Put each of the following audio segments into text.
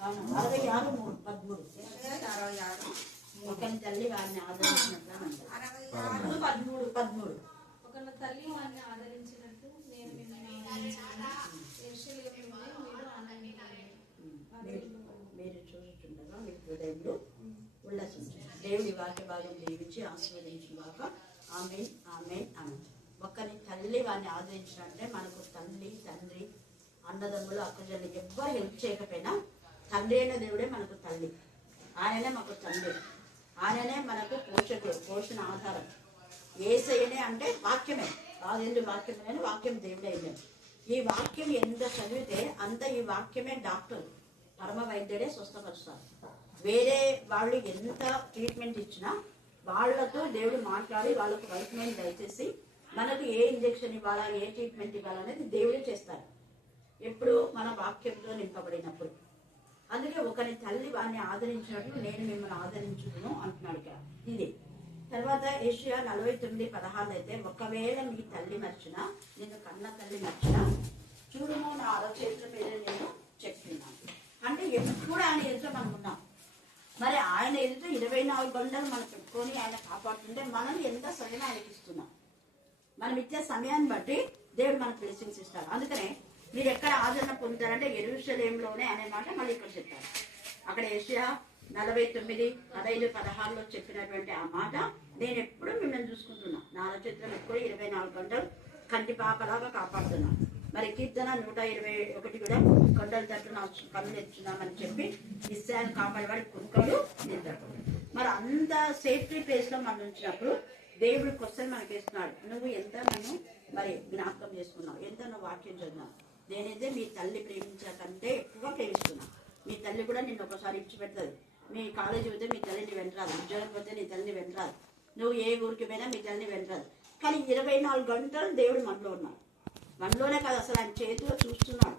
66 ఒకరి తల్లి వారిని ఆదరించినట్టు ఒకరి తల్లి వారిని ఆదరించినట్టు నేను మిమ్మల్ని మీరు చూస్తుండగా మీ హృదయంలో ఉల్లాసించండి. దేవుడి వాక్య భాగం దీవించి ఆశీర్వదించుగాక. ఆమేన్ ఆమేన్ ఆమేన్. ఒకరి తల్లి వారిని ఆదరించినట్టే మనకు తల్లి తండ్రి అన్నదమ్ములు అక్కజల్లు ఎవ్వరు హెల్ప్ చేయకపోయినా తండ్రి అయిన దేవుడే మనకు తల్లి. ఆయననే మాకు తండ్రి, ఆయననే మనకు పోషకుడు, పోషణ ఆధారం. యేసయ్యనే అంటే వాక్యమే, బాధెందు వాక్యమే, వాక్యం దేవుడే. ఈ వాక్యం ఎంత చదివితే అంత ఈ వాక్యమే డాక్టర్, పరమ వైద్యుడే స్వస్థపరుస్తారు. వేరే వాళ్ళు ఎంత ట్రీట్మెంట్ ఇచ్చినా వాళ్ళతో దేవుడు మాట్లాడి వాళ్ళకు వైట్మెంట్ దయచేసి మనకు ఏ ఇంజెక్షన్ ఇవ్వాలా ఏ ట్రీట్మెంట్ ఇవ్వాలనేది దేవుడే చేస్తారు ఎప్పుడు మన వాక్యంతో నింపబడినప్పుడు. అందుకే ఒకరి తల్లి వారిని ఆదరించినట్లు నేను మిమ్మల్ని ఆదరించును అంటున్నాడు ఇక్కడ. ఇది తర్వాత యెషయా 49:16 అయితే, ఒకవేళ మీ తల్లి మర్చినా నిన్ను కన్న తల్లి మర్చినా చూడుము నా అరచేతుల మీద నేను చెప్తున్నాను. అంటే ఎప్పుడు ఆయన ఎదుట మనం ఉన్నాం. మరి ఆయన ఎదుట 24 గంటలు మనం పెట్టుకొని ఆయన కాపాడుతుంటే మనం ఎంత సమయం ఆయనకి ఇస్తున్నాం. మనం ఇచ్చే సమయాన్ని బట్టి దేవుడు మనకు బ్లెస్సింగ్స్ ఇస్తాడు. అందుకనే మీరు ఎక్కడ ఆదరణ పొందుతారంటే యెరూషలేములోనే అనే మాట మళ్ళీ ఇక్కడ చెప్పారు. అక్కడ యెషయా 49:15-16 చెప్పినటువంటి ఆ మాట నేను ఎప్పుడు మిమ్మల్ని చూసుకుంటున్నా, నా అరచేతులను ఎప్పుడు 24 గంటలు కంటి పాపలాగా కాపాడుతున్నా. మరి కీర్తన 121 కూడా కొండల తట్టు నా కన్ను తెచ్చున్నామని చెప్పి ఇస్రాయేలు కాపాడేవాడి కుక్కలు నిద్రడు. మరి అంత సేఫ్టీ ప్లేస్ లో మనం ఉంచినప్పుడు దేవుడి క్వశ్చన్ మనకి ఇస్తున్నాడు, నువ్వు ఎంత నన్ను మరి జ్ఞాపకం చేసుకున్నావు, ఎంత నువ్వు వాక్యం చదివినావు. నేనైతే మీ తల్లి ప్రేమించే కంటే ఎక్కువ ప్రేమిస్తున్నా. మీ తల్లి కూడా నిన్ను ఒకసారి ఇచ్చిపెడుతుంది. మీ కాలేజీ పోతే మీ తల్లిని వెంటరాదు, ఉద్యోగం పోతే నీ తల్లిని వెంటరాదు, నువ్వు ఏ ఊరికి పోయినా మీ తల్లిని వెంటరాదు. కానీ 24 గంటలు దేవుడు మనలో ఉన్నాడు. మనలోనే కాదు, అసలు ఆయన చేతిలో చూస్తున్నాడు.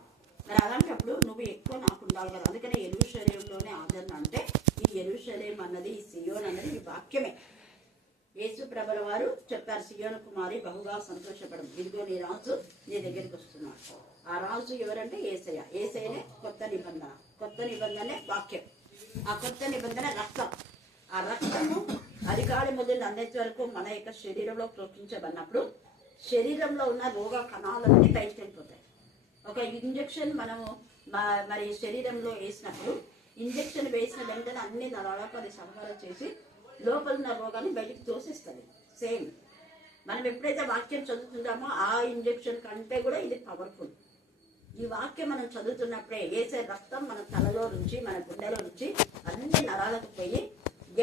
మరి అలాంటప్పుడు నువ్వు ఎక్కువ నాకు ఉండాలి కదా. అందుకని యెరూషలేములోనే ఆదరణ అంటే ఈ యెరూషలేం అన్నది, ఈ సియోన్ అన్నది ఈ వాక్యమే. యేసు ప్రభుల వారు చెప్పారు, సియోను కుమారి బహుగా సంతోషపడం, ఇదిగో నీ రాజు నీ దగ్గరికి వస్తున్నాడు. ఆ రాజు ఎవరంటే యేసయ్య. యేసయ్యనే కొత్త నిబంధన. కొత్త నిబంధనే వాక్యం. ఆ కొత్త నిబంధన రక్తం. ఆ రక్తము అధికారి మొదలు అన్నిటి వరకు మన యొక్క శరీరంలో ప్రోక్షించబడినప్పుడు శరీరంలో ఉన్న రోగ కణాలన్నీ బయటకు వెళ్ళిపోతాయి. ఒక ఇంజెక్షన్ మనము మరి శరీరంలో వేసినప్పుడు ఇంజెక్షన్ వేసిన వెంటనే అన్ని దాదాపు అది సంహారం చేసి లోపల ఉన్న రోగాన్ని బయటికి తోసిస్తుంది. సేమ్ మనం ఎప్పుడైతే వాక్యం చదువుతుంటామో ఆ ఇంజెక్షన్ కంటే కూడా ఇది పవర్ఫుల్. ఈ వాక్యం మనం చదువుతున్నప్పుడే వేసే రక్తం మన తలలో నుంచి మన గుండెలో నుంచి అన్ని నరాలకు పోయి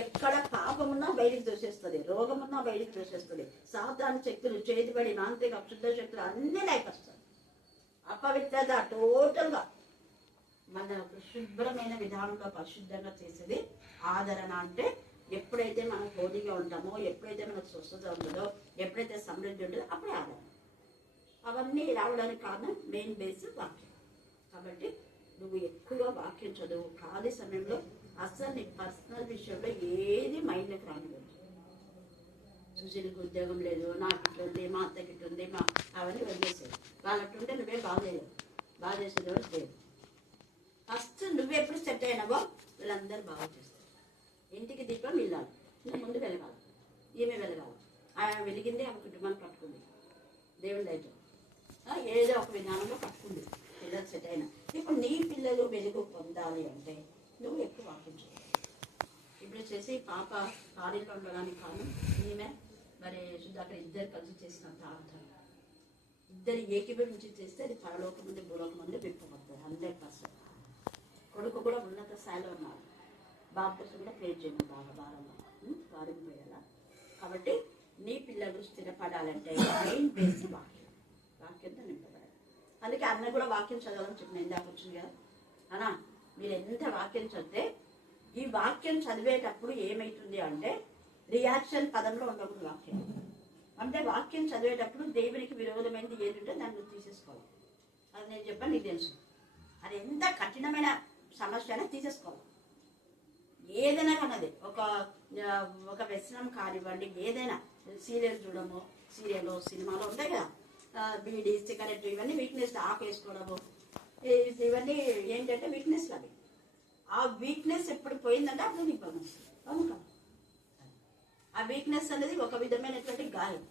ఎక్కడ పాపమున్నా బయటికి తోసేస్తుంది, రోగమున్నా బయటికి తోసేస్తుంది. సాతాను శక్తులు, చేతిబడి, మాంత్రిక అశుద్ధ శక్తులు అన్నీ లేకొస్తాయి. అపవిత్రత టోటల్గా మన శుభ్రమైన విధానంలో పరిశుద్ధంగా చేసేది ఆదరణ. అంటే ఎప్పుడైతే మనం హోలీగా ఉంటామో, ఎప్పుడైతే మనకు స్వస్థత ఉంటుందో, ఎప్పుడైతే సమృద్ధి ఉంటుందో అప్పుడే ఆదరణ. అవన్నీ రావడానికి కారణం మెయిన్ బేస్ వాక్యం. కాబట్టి నువ్వు ఎక్కువగా వాక్యం చదువు. ఖాళీ సమయంలో అసలు నీ పర్సనల్ విషయంలో ఏది మైండ్కి రానివ్వదు. సుశీలకు ఉద్యోగం లేదు, నాకు ఇట్లుంది, మా అత్తకి ఇట్లుంది, అవన్నీ వదిలేసేది. వాళ్ళట్టుంటే నువ్వే బాగా చేసేది ఎవరు లేదు. ఫస్ట్ నువ్వెప్పుడు సెట్ అయినావో వీళ్ళందరూ బాగా చేస్తారు. ఇంటికి దీపం వెళ్ళాలి, నువ్వు ముందు వెలగాలి, ఈమె వెలగాలి. ఆయన వెలిగింది ఆమె కుటుంబాన్ని పట్టుకుంది, దేవుని దయతో ఏదో ఒక విధానంలో పట్టుకుంది, పిల్లలు సెట్ అయినా. ఇప్పుడు నీ పిల్లలు వెలుగు పొందాలి అంటే నువ్వు ఎక్కువ వాక్యం చేయాలి. ఇప్పుడు వచ్చేసి పాప ఖాళీలో ఉండడానికి కారణం ఈమె మరి అక్కడ ఇద్దరు కలిసి చేసిన ప్రార్థన. ఇద్దరు ఏకీభవించి చేస్తే అది పరలోకం నుండి భూలోకం నుండి విప్పబడుతుంది 100%. కొడుకు కూడా ఉన్నత స్థాయిలో ఉన్నారు. బాబు కోసం కూడా ప్రేర్ చేయడం బాగా భారంగా వారిపోయేలా. కాబట్టి నీ పిల్లలు స్థిరపడాలంటే మెయిన్ బేస్ వాక్యంతో నింపబడాలి. అందుకే అన్న కూడా వాక్యం చదవాలని చెప్పిన ఇందాక వచ్చింది కదా అన్న. మీరు ఎంత వాక్యం చదివితే ఈ వాక్యం చదివేటప్పుడు ఏమవుతుంది అంటే రియాక్షన్ పదంలో ఉండకూడదు వాక్యం. అంటే వాక్యం చదివేటప్పుడు దేవునికి విరోధమైనది ఏదంటే దాన్ని తీసేసుకోవాలి. అది నేను చెప్పాను, నీకు తెలుసు. అది ఎంత కఠినమైన సమస్య అయినా తీసేసుకోవాలి. ఏదైనా అన్నది ఒక వ్యసనం కానివ్వండి, ఏదైనా సీరియల్ చూడము, సినిమాలో ఉంటాయి కదా, బీడీ సిగరెట్, ఇవన్నీ వీక్నెస్. ఆకు వేసుకోవడము, ఇవన్నీ ఏంటంటే వీక్నెస్లు. అవి ఆ వీక్నెస్ ఎప్పుడు పోయిందంటే అప్పుడు నీకు బలం వస్తుంది. అవును కదా? ఆ వీక్నెస్ అనేది ఒక విధమైనటువంటి గాయం.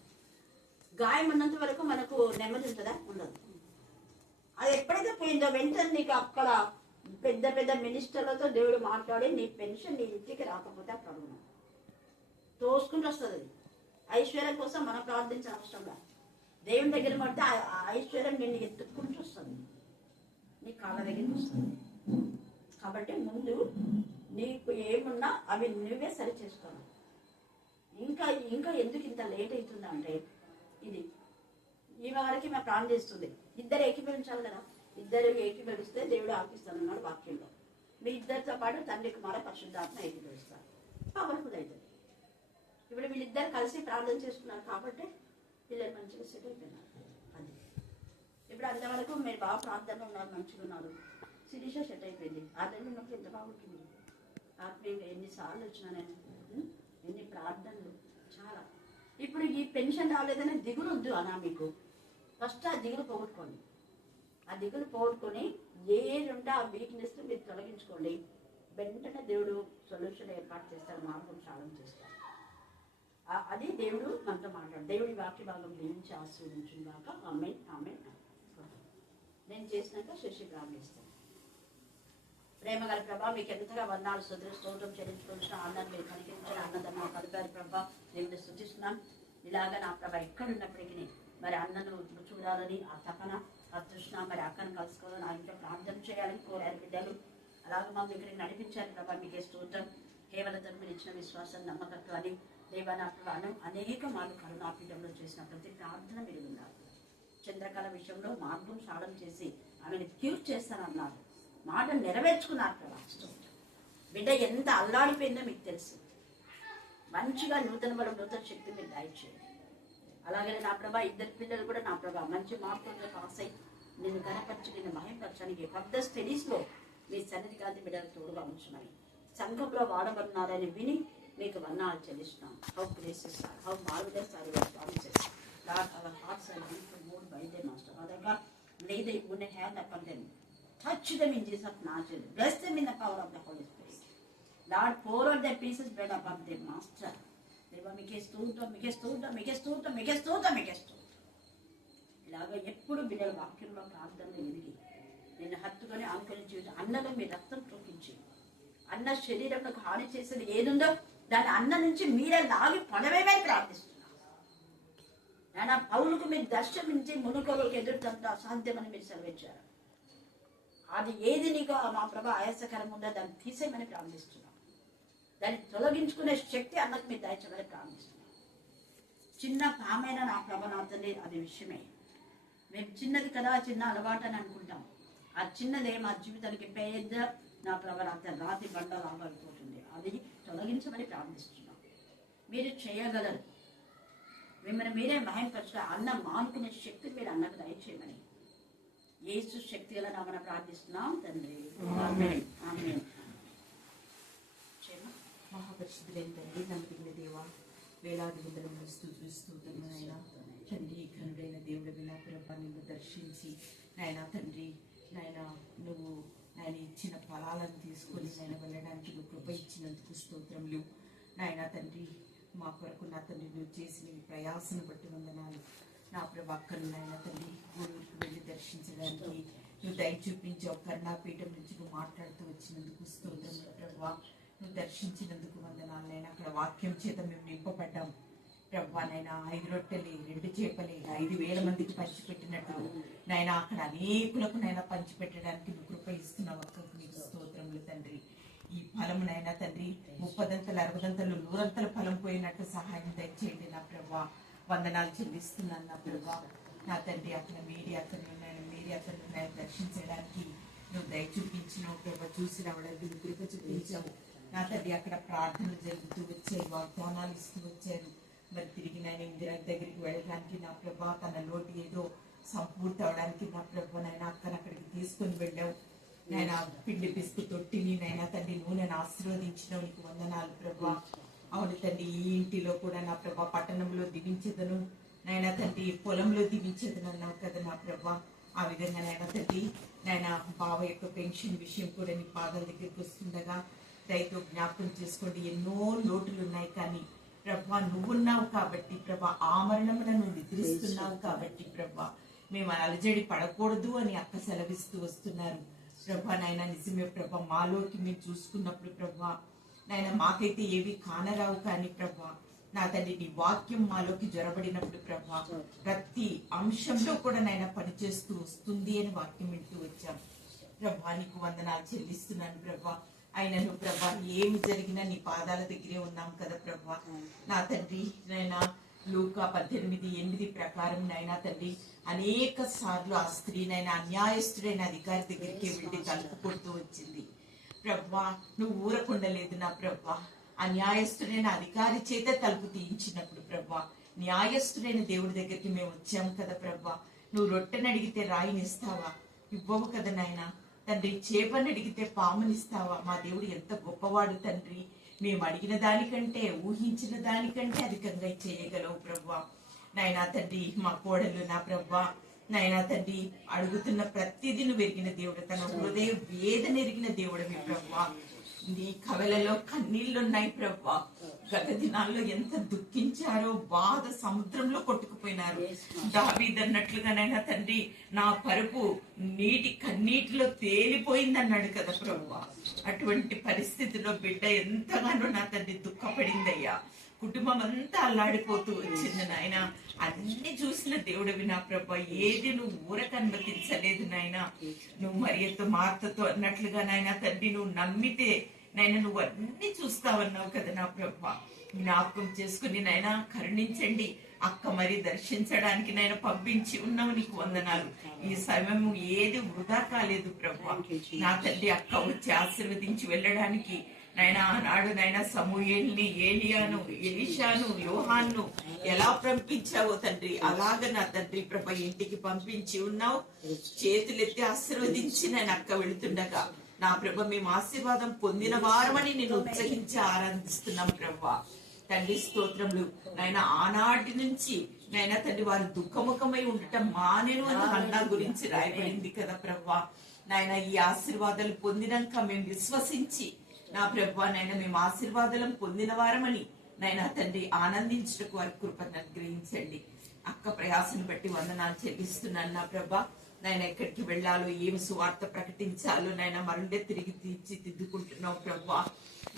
గాయం ఉన్నంత వరకు మనకు నెమ్మది ఉంటుందా? ఉండదు. అది ఎప్పుడైతే పోయిందో వెంటనే నీకు అక్కడ పెద్ద పెద్ద మినిస్టర్లతో దేవుడు మాట్లాడి నీ పెన్షన్ నీ ఇంటికి రాకపోతే అక్కడ ఉన్నావు తోసుకుంటూ వస్తుంది. అది ఐశ్వర్యం కోసం మనం ప్రార్థించిన అవసరం లేదు. దేవుని దగ్గర పడితే ఆ ఐశ్వర్యం నిన్ను ఎత్తుక్కుంటూ వస్తుంది, నీ కాళ్ళ దగ్గరికి వస్తుంది. కాబట్టి ముందు నీకు ఏమున్నా అవి నువ్వే సరి చేసుకోవాలి. ఇంకా ఇంకా ఎందుకు ఇంత లేట్ అవుతుందా అంటే ఇది ఈమె వరకు మేము ప్రాణం చేస్తుంది. ఇద్దరు ఏకీభవించాలి కదా. ఇద్దరు ఏకీభవిస్తే దేవుడు ఆపిస్తానన్నాడు వాక్యంలో. మీ ఇద్దరితో పాటు తండ్రి కుమార పరిశుద్ధాత్మ ఏకీభవిస్తారు, పవర్ఫుల్ అవుతుంది. ఇప్పుడు వీళ్ళిద్దరు కలిసి ప్రార్థన చేసుకున్నారు కాబట్టి పిల్లలు మంచిగా సెట్ అయిపోయినారు. అది ఇప్పుడు అంతవరకు మీరు బాగా ప్రార్థనలో ఉన్నారు, మంచిగా ఉన్నారు. శిరీష సెట్ అయిపోయింది. ఆ టైంలో ఉన్నప్పుడు ఎంత బాగుంటుంది. ఆత్మీయంగా ఎన్నిసార్లు వచ్చినా నేను, ఎన్ని ప్రార్థనలు చాలా. ఇప్పుడు ఈ పెన్షన్ రాలేదనే దిగులు వద్దు అన్నా మీకు. ఫస్ట్ ఆ దిగులు పోగొట్టుకోండి. ఆ దిగులు పోగొట్టుకొని ఏదుంటే ఆ వీక్నెస్ మీరు తొలగించుకోండి. వెంటనే దేవుడు సొల్యూషన్ ఏర్పాటు చేస్తారు, మార్గం సాధన చేస్తారు. అది దేవుడు మనతో మాట్లాడు. దేవుడి వాక్య భాగం దీవించి ఆశీర్వదించుగాక. ఆమేన్ ఆమేన్. నేను చేసినాక శశి ప్రారంభిస్తాను. ప్రేమ గల ప్రభా మీకు ఎంతగా వందనాలు స్తోత్రం చెల్లించుకోవాల్సిన ఆనందం మీరు కనిపించిన అన్నదమ్మ కలిపారు ప్రభా. నేను స్తుతిస్తున్నాను. ఇలాగా నా ప్రభా ఎక్కడున్నప్పటికీ మరి అన్నను చూడాలని ఆ తపన, ఆ తృష్ణ, మరి అక్కను కలుసుకోవాలని ఆ ఇంట్లో ప్రార్థన చేయాలని కోరారు బిడ్డలు. అలాగే మా దగ్గరికి నడిపించారు ప్రభా. మీకే స్తోత్రం. కేవలం మీరు ఇచ్చిన విశ్వాసం, నమ్మకత్వాన్ని దేవా నా ప్రభావం అనేక మార్లు కరుణాపీఠంలో చేసిన ప్రతి ప్రార్థన మీరు ఉన్నారు. చంద్రకళ విషయంలో మార్గం సాధన చేసి ఆమెను క్యూర్ చేస్తానన్నారు. మాట నెరవేర్చుకున్నారు ప్రభా. బిడ్డ ఎంత అల్లాడిపోయిందో మీకు తెలుసు. మంచిగా నూతన బలం, నూతన శక్తి మీరు దయచేయండి. అలాగే నా ప్రభా ఇద్దరు పిల్లలు కూడా నా ప్రభా మంచి మార్పులతో పాస్ అయ్యి నిన్ను కనపరచి నిన్ను మహింపరచడానికి పెద్ద స్టడీస్లో మీ సన్నిధి కాంతి బిడ్డలు తోడుగా ఉంచమని సంఘంలో వాడబడినారని విని మీకు వందనాలు చెల్లిస్తున్నాం. How graces are, how marvellous are your promises. Lord, our hearts are moved by them, Master. Father God, lay the good hand upon them. Touch them in Jesus' name. Bless them in the power of the Holy Spirit. Lord, pour out their pieces bread upon them, Master. దేవా మీకే స్తోత్రం, మీకే స్తోత్రం, మీకే స్తోత్రం, మీకే స్తోత్రం, మీకే స్తోత్రం. ఇలాగ ఎప్పుడు బిడ్డల వాక్యంలో ప్రార్థనలు ఎదిగి నేను హత్తుకొని ఆనుకొని జీవితం అన్నలో మీ రక్తం చూపించి అన్న శరీరంలో హాని చేసేది ఏదుందో దాని అన్న నుంచి మీరే లాగి పడవేమని ప్రార్థిస్తున్నాను. నేను పౌలుకు మీరు దర్శనించి మునుకోలకు ఎదురుతంత అసాధ్యమని మీరు సెలవిచ్చారు. అది ఏది నీకు మా ప్రభా ఆయాసకరంగా ఉందో దాన్ని తీసేయమని ప్రార్థిస్తున్నాం. దాన్ని తొలగించుకునే శక్తి అన్నకు మీరు దయచేయమని ప్రార్థిస్తున్నాం. చిన్న పామైన నా ప్రభ నా తండ్రి అది విషయమే. మేము చిన్నది కదా, చిన్న అలవాటు అని అనుకుంటాం. ఆ చిన్నదే మా జీవితానికి పెద్ద నా ప్రభ రాతి బండ లాగలిపోతుంది. అది తొలగించమని ప్రార్థిస్తున్నాం. మీరు చేయగలరు. మిమ్మల్ని మీరే మహింపరచు. అన్న మానుకునే శక్తి మీరు అన్నకు దయచేయమని యేసు శక్తి గల నామమున ప్రార్థిస్తున్నాం తండ్రి. ఆమేన్ ఆమేన్. మహాపరిశుద్ధులైన తండ్రి, నమ్మకమైన దేవా, వేలాది వందనములు స్తుతులైనా తండ్రి, ఘనుడైన దేవుడు వినా ప్రభా నిన్ను దర్శించి నాయన తండ్రి, నాయన నువ్వు ఆయన ఇచ్చిన ఫలాలను తీసుకొని నేను వెళ్ళడానికి నువ్వు కృప ఇచ్చినందుకు స్తోత్రములు. నాయన తండ్రి, మా కొరకు నా తండ్రి నువ్వు చేసిన ఈ ప్రయాసను బట్టి వందనాలు. నా ప్రభాక్కను నాయన తండ్రి ఊరికి వెళ్ళి దర్శించడానికి నువ్వు దయ చూపించావు. కరుణాపీఠం నుంచి నువ్వు మాట్లాడుతూ వచ్చినందుకు స్తోత్రములు ప్రభా. నువ్వు దర్శించినందుకు వందనాలు. నేను అక్కడ వాక్యం చేత మేము నింపబడ్డాం ప్రభా. నైనా 5 రొట్టెలు 2 చేపలు 5,000 మందికి పంచిపెట్టినట్టు నైనా అక్కడ అనేకులకు నైనా పంచిపెట్టడానికి నువ్వు కృప ఇస్తున్నావు. నీకు స్తోత్రములు తండ్రి. ఈ ఫలమునైనా తండ్రి 30 60 100 ఫలం పోయినట్టు సహాయం దయచేయండి నా ప్రభా. వందనాలు చెల్లిస్తున్నాను నా ప్రభా. నా తండ్రి అక్కడ మీరే అతను దర్శించడానికి నువ్వు దయ చూపించినావు ప్రభా. చూసి రావడానికి నువ్వు కృప చూపించావు నా తండ్రి. అక్కడ ప్రార్థనలు జరుగుతూ వచ్చాయి, వాగ్దానాలు ఇస్తూ వచ్చారు. మరి తిరిగి నేను ఇందిరా దగ్గరికి వెళ్ళడానికి నా ప్రభా తన లోటు ఏదో సంపూర్తి అవడానికి నా ప్రభా నైనా అక్కడికి తీసుకొని వెళ్ళావు. నేను పిండి పిసుకు తొట్టిని నైనా తండ్రి నూనెను ఆశీర్వదించినావు. నీకు వందనాలు ప్రభా. అవును తండ్రి, ఈ ఇంటిలో కూడా నా ప్రభా పట్టణంలో దివించదను నైనా తండ్రి, పొలంలో దివించదను అన్నావు కదా నా ప్రభా. ఆ విధంగా నాయన తండ్రి నాయన బావ యొక్క పెన్షన్ విషయం కూడా నీ పాదాల దగ్గరికి వస్తుండగా దయతో జ్ఞాపకం చేసుకోండి. ఎన్నో లోటులు ఉన్నాయి, కానీ ప్రభా నువ్వున్నావు కాబట్టి ప్రభా ఆమరణమున నువ్వు నిద్రిస్తున్నావు కాబట్టి ప్రభా మేము అలజడి పడకూడదు అని అక్క సెలవిస్తూ వస్తున్నారు. ప్రభా నాయన నిజమే ప్రభా, మాలోకి మేము చూసుకున్నప్పుడు ప్రభా నాయన మాకైతే ఏవి కానరావు, కానీ ప్రభా నా తండ్రి నీ వాక్యం మాలోకి జొరబడినప్పుడు ప్రభా ప్రతి అంశంలో కూడా నాయన పనిచేస్తూ వస్తుంది అని వాక్యం వింటూ వచ్చాం. ప్రభా నీకు వందనాలు చెల్లిస్తున్నాను ప్రభా. అయినను ప్రభా ఏమి జరిగినా నీ పాదాల దగ్గరే ఉన్నాం కదా ప్రభా. నా తండ్రి నాయనా లూకా 18:8 ప్రకారం నాయనా తండ్రి అనేక సార్లు ఆ స్త్రీనైనా అన్యాయస్తుడైన అధికారి దగ్గరికి వెళ్ళి తలుపు కొడుతూ వచ్చింది. ప్రభా నువ్వు ఊరకుండలేదు నా ప్రభా. అన్యాయస్తుడైన అధికారి చేత తలుపు తీయించినప్పుడు ప్రభా న్యాయస్తుడైన దేవుడి దగ్గరికి మేము వచ్చాము కదా ప్రభా. నువ్వు రొట్టెని అడిగితే రాయినిస్తావా? ఇవ్వవు కదా నాయన తండ్రి. చేపని అడిగితే పామునిస్తావా? మా దేవుడు ఎంత గొప్పవాడు తండ్రి. మేము అడిగిన దానికంటే ఊహించిన దానికంటే అధికంగా చేయగలవు ప్రభా. నాయనా తండ్రి మా కోడలు నా ప్రభా నాయనా తండ్రి అడుగుతున్న ప్రతిదీ నువ్వు ఎరిగిన దేవుడు, తన హృదయ వేదన ఎరిగిన దేవుడు మీ ప్రభా. నీ కవలలో కన్నీళ్లున్నాయి ప్రభా. గత దినాల్లో ఎంత దుఃఖించారో, బాధ సముద్రంలో కొట్టుకుపోయినారు. దావీదన్నట్లుగానైనా తండ్రి నా పరుపు నీటి కన్నీటిలో తేలిపోయిందన్నాడు కదా ప్రభా. అటువంటి పరిస్థితిలో బిడ్డ ఎంతగానో నా తండ్రి దుఃఖపడిందయ్యా. కుటుంబం అంతా అల్లాడిపోతూ వచ్చింది నాయన. అన్ని చూసిన దేవుడివి నా ప్రభా. ఏది నువ్వు ఊరకు అనుమతించలేదు నాయన. నువ్వు మరియతో మార్తతో అన్నట్లుగా నాయన తండ్రి నువ్వు నమ్మితే నాయన నువ్వు అన్ని చూస్తావన్నావు కదా నా ప్రభా. జ్ఞాపకం చేసుకుని నాయన కరుణించండి. అక్క మరి దర్శించడానికి నాయన పంపించి ఉన్నావు, నీకు వందనాలు. ఈ సమయం ఏది వృధా కాలేదు ప్రభా. నా తండ్రి అక్క వచ్చి ఆశీర్వదించి వెళ్ళడానికి నాయన ఆనాడు నాయన సమూయేల్ని, ఏలియాను, ఎలీషాను, యోహాను ఎలా పంపించావో తండ్రి అలాగ నా తండ్రి ప్రభ ఇంటికి పంపించి ఉన్నావు. చేతులెత్తి ఆశీర్వదించి నేను అక్క వెళుతుండగా నా ప్రభ మేము ఆశీర్వాదం పొందిన వారమని నేను ఉత్సహించి ఆరాధిస్తున్నాం ప్రభా. తండ్రి స్తోత్రములు నాయన. ఆనాటి నుంచి నాయన తండ్రి వారు దుఃఖముఖమై ఉండటం మానేను అని హన్నా గురించి రాయబడింది కదా ప్రభా. నాయన ఈ ఆశీర్వాదాలు పొందినాక మేము విశ్వసించి నా ప్రభా నాయన మేము ఆశీర్వాదాలను పొందిన వారమని నాయన తండ్రి ఆనందించటకు వారి కృపను అనుగ్రహించండి. అక్క ప్రయాసం బట్టి వందనాలు చెల్లిస్తున్నాను నా ప్రభా. నాయన ఎక్కడికి వెళ్ళాలో, ఏమి సువార్త ప్రకటించాలో నాయన మరుండే తిరిగి తీర్చిదిద్దుకుంటున్నావు ప్రభా.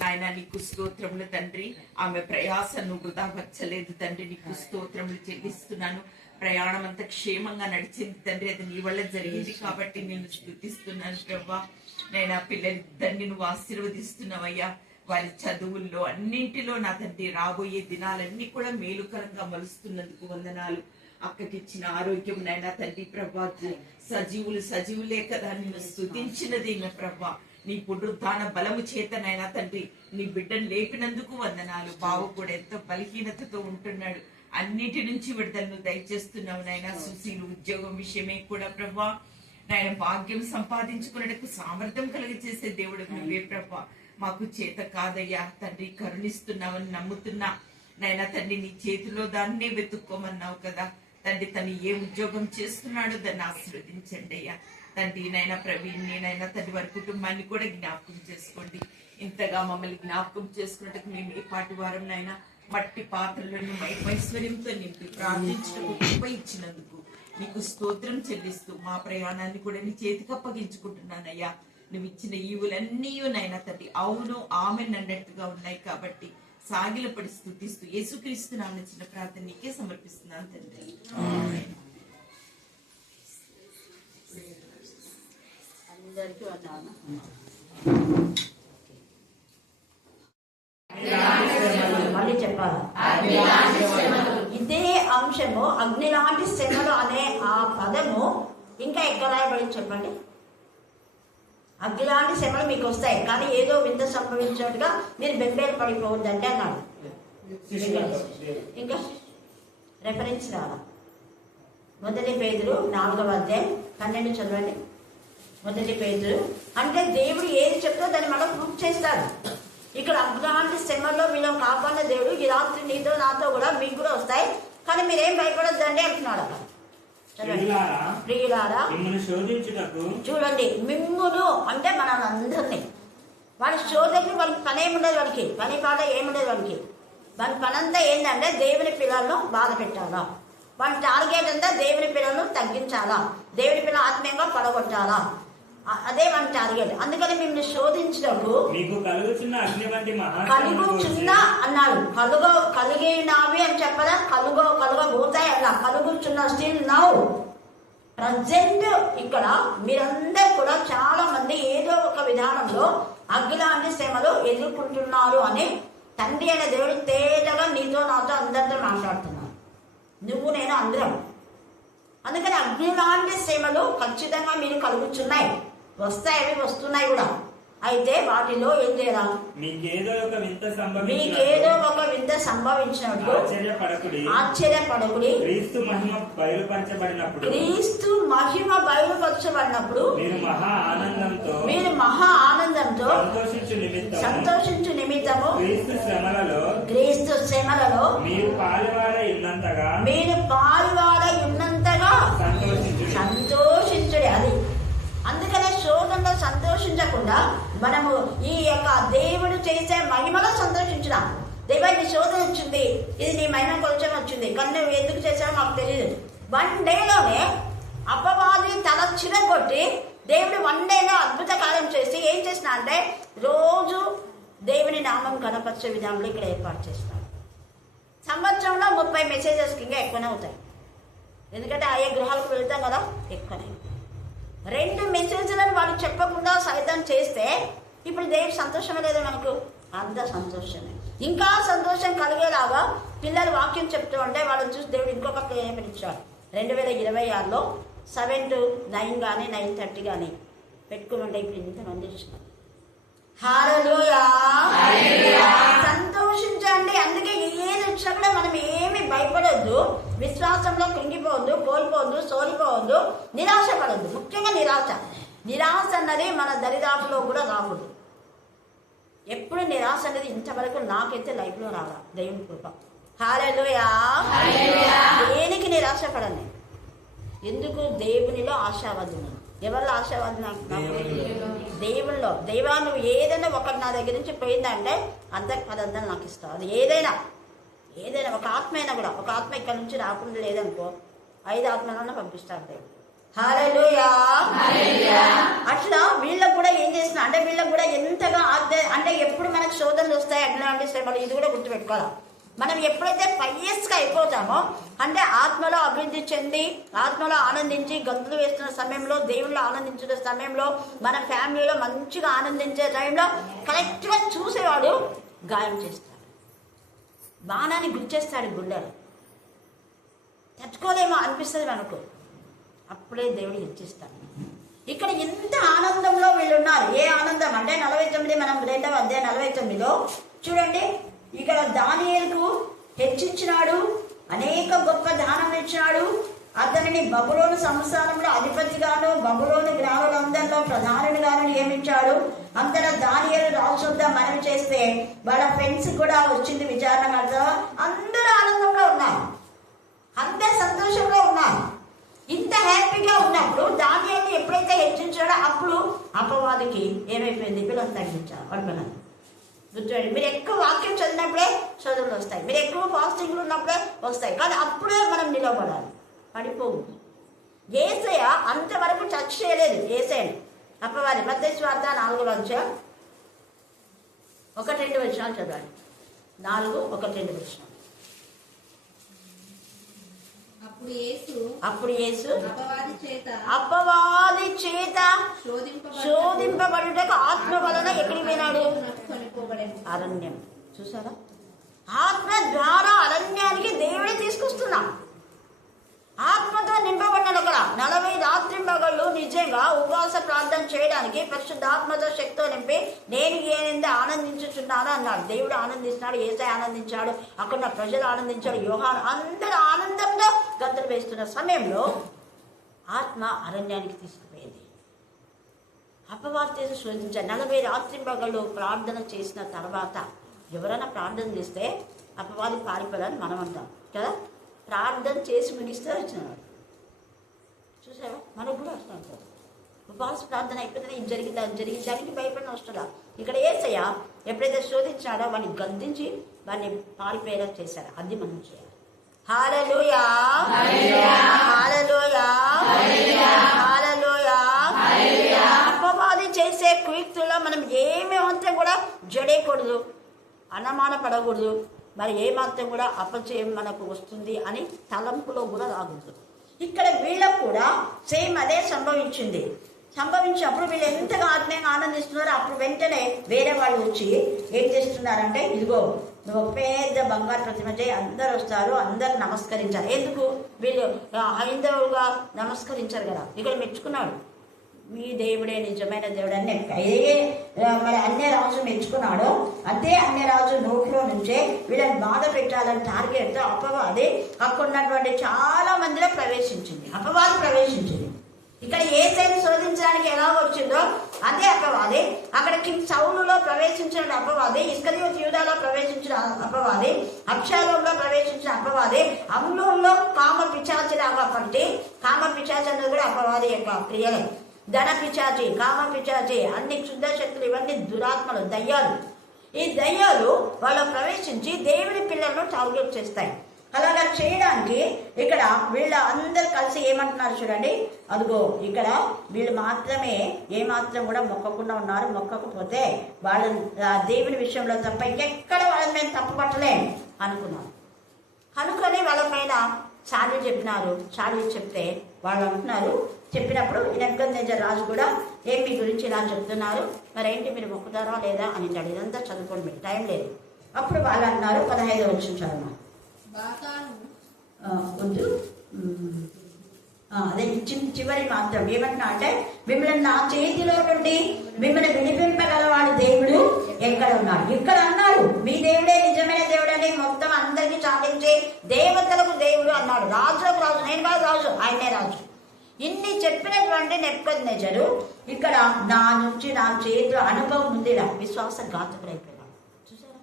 నాయన నీకు స్తోత్రములు తండ్రి. ఆమె ప్రయాసను వృధా వచ్చలేదు తండ్రి. నీకు స్తోత్రములు చెల్లిస్తున్నాను. ప్రయాణం అంతా క్షేమంగా నడిచింది తండ్రి. అది నీ వల్ల జరిగింది కాబట్టి నేను స్తుతిస్తున్నాను ప్రభా. నేను ఆ పిల్లలిద్దరిని నువ్వు ఆశీర్వదిస్తున్నావయ్యా. వారి చదువుల్లో అన్నింటిలో నా తండ్రి రాబోయే దినాలన్నీ కూడా మేలుకరంగా మలుస్తున్నందుకు వందనాలు. అక్కకిచ్చిన ఆరోగ్యం నైనా తండ్రి ప్రభా. సజీవులే కదా నిన్ను స్తుతించినది నా ప్రభా. నీ పునరుద్ధాన బలము చేతనైనా తండ్రి నీ బిడ్డను లేపినందుకు వందనాలు. బావ కూడా ఎంతో బలహీనతతో ఉంటున్నాడు, అన్నిటి నుంచి విడుదలను దయచేస్తున్నావు నాయన. సుశీలు ఉద్యోగం విషయమే కూడా ప్రభా నాయన భాగ్యం సంపాదించుకున్నకు సామర్థ్యం కలిగజేసే దేవుడు నువ్వే ప్రభా. మాకు చేత కాదయ్యా తండ్రి, కరుణిస్తున్నావని నమ్ముతున్నా నాయన తండ్రి. నీ చేతిలో దాన్నే వెతుక్కోమన్నావు కదా తండ్రి. తను ఏ ఉద్యోగం చేస్తున్నాడో దాన్ని ఆశీర్వదించండి అయ్యా తండ్రి. నైనా ప్రవీణ్ నైనా తండ్రి వారి కుటుంబాన్ని కూడా జ్ఞాపకం చేసుకోండి. ఇంతగా మమ్మల్ని జ్ఞాపకం చేసుకున్నట్టుకు మేము ఏ పాటి వారం నైనా మట్టి పాత్రలను ఐశ్వర్యంతో నింపి ప్రార్థించటకు కృప ఇచ్చినందుకు నీకు స్తోత్రం చెల్లిస్తూ మా ప్రయాణాన్ని కూడా నీ చేతికి అప్పగించుకుంటున్నానయ్యా. నువ్వు ఇచ్చిన ఈవులన్నీ నైనా తండ్రి అవును ఆమె అన్నట్టుగా ఉన్నాయి కాబట్టి సాగిలపడి స్తుతిస్తూ యేసుక్రీస్తు నామమున చిన్న ప్రార్థన నీకే సమర్పిస్తున్నాను తండ్రి. అందరికీ వందనాలు. మళ్ళీ చెప్పాలి. ఇదే అంశము అగ్ని లాంటి శ్రమలు అనే ఆ పదము ఇంకా ఎక్కడ రాయబడి చెప్పండి. అగ్ని లాంటి శ్రమలు మీకు వస్తాయి, కానీ ఏదో వింత సంభవించినట్టుగా మీరు బెంబేలు పడిపోవద్దంటే అన్నాడు. ఇంకా రెఫరెన్స్ రావాలి. 1 పేతురు 4:12 చదవండి. 1 పేతురు అంటే దేవుడు ఏది చెప్తో దాన్ని మనం ప్రూఫ్ చేస్తాడు. ఇక్కడ అగ్ని శ్రమల్లో మీలో కాపాడిన దేవుడు ఈ రాత్రి నీతో నాతో కూడా మీకు కూడా వస్తాయి, కానీ మీరేం భయపడొద్దండి అంటున్నాడు అక్కడ. ప్రియులారా మిమ్మల్ని శోధించుటకు. చూడండి, మిమ్మును అంటే మనందరినీ వాడి శోధకి వాడికి పని ఏముండదు, వాడికి పని పాట ఏముండదు, వాడి పనంతా ఏంటంటే దేవుని పిల్లలను బాధ పెట్టాలా, వాడి టార్గెట్ అంతా దేవుని పిల్లలను తగ్గించాలా, దేవుని పిల్లలు ఆత్మీయంగా పడగొట్టాలా, అదే మన టార్గెట్. అందుకని మిమ్మల్ని శోధించినప్పుడు మీకు కలుగుచున్న అగ్ని వంటి కలుగుచున్న అన్నాడు. కలిగినవి అని చెప్పదా, కలుగబోతాయి అలా, కలుగుచున్న స్టిల్ నౌ ప్రజెంట్. ఇక్కడ మీరందరూ కూడా చాలా మంది ఏదో ఒక విధానంలో అగ్గిలాంటి శ్రమలు ఎదుర్కొంటున్నారు అని తండ్రి అయిన దేవుడు తేటగా నీతో నాతో అందరితో మాట్లాడుతున్నాడు. నువ్వు నేను అందరం. అందుకని అగ్ని లాంటి శ్రమలు ఖచ్చితంగా మీరు కలుగుతున్నాయి, వస్తాయి, అవి వస్తున్నాయి కూడా. అయితే వాటిలో ఏం చేయాలా, మీకేదో ఒక వింత సంభవించినట్లు ఆశ్చర్యపడకుడి. క్రీస్తు మహిమ బయలుపరచబడినప్పుడు మీరు మహా ఆనందంతో సంతోషించు నిమిత్తము క్రీస్తు శ్రమలలో మీరు పాలువారై ఉన్నంతగా సంతోషించుడి. అది అందుకనే శోధనలో సంతోషించకుండా మనము ఈ యొక్క దేవుడు చేసే మహిమలో సంతోషించుదాం. దేవా నీ శోధన వచ్చింది, ఇది నీ మహిమ కొంచెం వచ్చింది, కానీ నువ్వు ఎందుకు చేసావో మాకు తెలియదు. 1 డేలోనే అపవాది తల చిరగొట్టి దేవుడు 1 డేలో అద్భుత కార్యం చేసి ఏం చేసినా అంటే రోజు దేవుని నామం కనపరిచే విధానంలో ఇక్కడ ఏర్పాటు చేస్తాడు. సంవత్సరంలో 30 మెసేజెస్ ఇంకా ఎక్కువనే అవుతాయి, ఎందుకంటే ఆయా గృహాలకు వెళ్తాం కదా, ఎక్కువనే. 2 మెసేజ్లను వాడు చెప్పకుండా సైతం చేస్తే ఇప్పుడు దేవుడు సంతోషమే లేదు మనకు, అంత సంతోషమే. ఇంకా సంతోషం కలిగేలాగా పిల్లలు వాక్యం చెప్తూ ఉంటే వాళ్ళని చూసి దేవుడు ఇంకొక పిలిచాడు. 2026లో 7 to 9 కానీ 9:30 కానీ పెట్టుకోమంటే ఇప్పుడు ఇంతమంది ఇచ్చినారు. హల్లెలూయా, సంతోషించండి. అందుకే ఏది వచ్చినా కూడా మనం ఏమి భయపడొద్దు, విశ్వాసంలో కృంగిపోవద్దు, కోల్పోవద్దు, సోలిపోవద్దు, నిరాశ పడద్దు. ముఖ్యంగా నిరాశ అన్నది మన దరిదాపులో కూడా రాకూడదు. ఎప్పుడు నిరాశ అనేది ఇంతవరకు నాకైతే లైఫ్లో రాలా, దేవుని కృప. హల్లెలూయా. దేనికి నిరాశ పడని, ఎందుకు దేవునిలో ఆశావాదున్నాను. ఎవరిలో ఆశావాదున్నాను? దేవుల్లో. దేవా నువ్వు ఏదైనా ఒకటి నా దగ్గర నుంచి పోయిందంటే అదంతా నాకు ఇస్తావు. అది ఏదైనా ఒక ఆత్మ అయినా కూడా, ఒక ఆత్మ ఇక్కడ నుంచి రాకుండా లేదనుకో 5 ఆత్మలను పంపిస్తాడు దేవుడు. హల్లెలూయా. అట్లా వీళ్ళకు కూడా ఏం చేస్తున్నా అంటే వీళ్ళకు కూడా ఎంతగా అంటే ఎప్పుడు మనకు శోధనలు వస్తాయి, అట్లాంటి శ్రమలు, ఇది కూడా గుర్తుపెట్టుకోవాలి. మనం ఎప్పుడైతే పైయస్గా అయిపోతామో అంటే ఆత్మలో అభివృద్ధి చెంది ఆత్మలో ఆనందించి గంతులు వేస్తున్న సమయంలో, దేవుళ్ళు ఆనందించిన సమయంలో, మన ఫ్యామిలీలో మంచిగా ఆనందించే టైంలో కరెక్ట్గా చూసేవాడు గాయం చేస్తాడు, బాణాన్ని గుర్చేస్తాడు, గుండెలు తట్టుకోలేమో అనిపిస్తుంది మనకు. అప్పుడే దేవుడు హెచ్చిస్తాడు. ఇక్కడ ఎంత ఆనందంలో వీళ్ళు ఉన్నారు. ఏ ఆనందం అంటే 49 మనం 2వ అధ్యాయం 49లో చూడండి. ఇక్కడ దానియేలుకు హెచ్చించినాడు, అనేక గొప్ప దానం ఇచ్చినాడు. అతనిని బబులోను సంస్థానంలో అధిపతిగాను, బబులోను గ్రామాలందరిలో ప్రధానుడిగాను నియమించాడు. అంతటా దానియేలు రాజు వద్ద మనవి చేస్తే వాళ్ళ ఫ్రెండ్స్ కూడా వచ్చింది విచారణ. అందరూ ఆనందంగా ఉన్నారు, అందరూ సంతోషంగా ఉన్నారు. ఇంత హ్యాపీగా ఉన్నప్పుడు దానియేలుని ఎప్పుడైతే హెచ్చించాడో అప్పుడు అపవాదికి ఏమైపోయింది, పిల్లలు తగ్గించారు. వాళ్ళ పిల్లలు గుర్తుపెట్టి, మీరు ఎక్కువ వాక్యం చదివినప్పుడే చదువులు వస్తాయి, మీరు ఎక్కువ ఫాస్టింగ్లు ఉన్నప్పుడే వస్తాయి, కానీ అప్పుడే మనం నిలబడాలి, పడిపోవు. యేసయ్య అంతవరకు టచ్ చేయలేదు యేసయ్యని అపవాది. మత్తయి సువార్త 4వ అధ్యాయం 1-2 వచనాలు చదవాలి. 4:1-2 అప్పుడు యేసు అపవాది చేత శోధింపబడుటకు ఆత్మ వలన ఎక్కడికి పోయినాడు? అరణ్యం. చూసారా, ఆత్మ ద్వారా అరణ్యానికి దేవుడే తీసుకొస్తున్నాం. ఆత్మతో నింపబడినాడు. అక్కడ 40 రాత్రింబగళ్ళు నిజంగా ఉపవాస ప్రార్థన చేయడానికి పరిశుద్ధాత్మతో శక్తితో నింపి నేను ఏంటంటే ఆనందించుచున్నాను అన్నాడు. దేవుడు ఆనందిస్తున్నాడు, యేసయ్య ఆనందించాడు, అక్కడ ప్రజలు ఆనందించాడు, యోహాను, అందరూ ఆనందంతో గంతులు వేస్తున్న సమయంలో ఆత్మ అరణ్యానికి తీసుకుపోయింది. అపవాది శోధించాడు. 40 రాత్రింబగళ్ళు ప్రార్థన చేసిన తర్వాత ఎవరైనా ప్రార్థన చేస్తే అపవాది పారిపోవాలని మనం అంటాం కదా. ప్రార్థన చేసి ముగిస్తే వచ్చినాడు. చూసావా, మనకు కూడా వస్తూ ఉంటుంది. ఉపవాస ప్రార్థన అయిపోతేనే ఇది జరిగిందా అది జరిగింది దానికి భయపడిన వస్తుందా. ఇక్కడ యేసయ్య ఎప్పుడైతే శోధించాడో వాడిని గద్దించి వాడిని పారిపోయేలా చేశాడు. అది మనం చేయాలి. హల్లెలూయా, హల్లెలూయా, హల్లెలూయా. అపవాది చేసే కుయుక్తుల్లో మనం ఏమేమంతా కూడా జడేయకూడదు, అనుమాన పడకూడదు. మరి ఏమాత్రం కూడా అపజయం మనకు వస్తుంది అని తలంపులో కూడా రాకూడదు. ఇక్కడ వీళ్ళకు కూడా సేమ్ అదే సంభవించినప్పుడు వీళ్ళు ఎంతగా ఆత్మీయంగా ఆనందిస్తున్నారో అప్పుడు వెంటనే వేరే వాళ్ళు వచ్చి ఏం చేస్తున్నారంటే, ఇదిగో నువ్వు ఒక పెద్ద బంగారు ప్రతిమ చేయి, అందరు వస్తారు, అందరు నమస్కరించారు. ఎందుకు? వీళ్ళు హైందవులుగా నమస్కరించారు కదా. ఇక్కడ మెచ్చుకున్నాడు, మీ దేవుడే నిజమైన దేవుడు అని. మరి అన్య రాజు మెచ్చుకున్నాడో అదే అన్య రాజు నోట్లో నుంచే వీళ్ళని బాధ పెట్టాలని టార్గెట్తో అపవాది అక్కడ ఉన్నటువంటి చాలా మందిలో అపవాది ప్రవేశించింది. ఇక్కడ యేసయ్యను శోధించడానికి ఎలా వచ్చిందో అదే అపవాది అక్కడ కింగ్ సౌలులో ప్రవేశించిన అపవాది, ఇస్కరియోతు యూదాలో ప్రవేశించిన అపవాది, అబ్షాలోంలో ప్రవేశించిన అపవాది, అమ్నోన్లో కామ పిశాచిలాగా పట్టి, కామ పిశాచి అన్నది కూడా అపవాది యొక్క క్రియలే. ధన పిశాచి, కామ పిశాచి, అన్ని క్షుద్ర శక్తులు, ఇవన్నీ దురాత్మలు, దయ్యాలు. ఈ దయ్యాలు వాళ్ళు ప్రవేశించి దేవుని పిల్లలను టార్గెట్ చేస్తాయి. అలాగా చేయడానికి ఇక్కడ వీళ్ళ అందరు కలిసి ఏమంటున్నారు చూడండి, అదిగో ఇక్కడ వీళ్ళు మాత్రమే ఏమాత్రం కూడా మొక్కకుండా ఉన్నారు. మొక్కకపోతే వాళ్ళ దేవుని విషయంలో తప్ప ఇంకెక్కడ వాళ్ళని మేము తప్పు పట్టలేం అనుకొని వాళ్ళ పైన చాడీలు చెప్పినారు. చాడీలు చెప్తే వాళ్ళు అంటున్నారు, చెప్పినప్పుడు నెబుకద్నెజర్ రాజు కూడా ఏం మీ గురించి ఇలా చెప్తున్నారు, మరేంటి మీరు మొక్కుతారా లేదా అని అంటాడు. ఇదంతా చదువుకోండి, మీకు టైం లేదు. అప్పుడు వాళ్ళు అన్నారు, 15వ వచనం చదవమా. వద్దు, అదే చివరి మాత్రం ఏమంటున్నా అంటే, మిమ్మల్ని నా చేతిలో నుండి మిమ్మల్ని విడిపింపగలవాడు దేవుడు ఎక్కడ ఉన్నాడు. ఇక్కడ అన్నాడు, మీ దేవుడే నిజమైన దేవుడు అని మొత్తం అందరికీ చాటించే దేవతలకు దేవుడు అన్నాడు. రాజులకు రాజు, నేను కాదు రాజు, ఆయనే రాజు. ఇన్ని చెప్పినటువంటి నెబుకద్నెజరు ఇక్కడ నా నుంచి నా చేతిలో అనుభవం ఉందిరా విశ్వాసఘాతకులైపోయినాడు. చూసారా,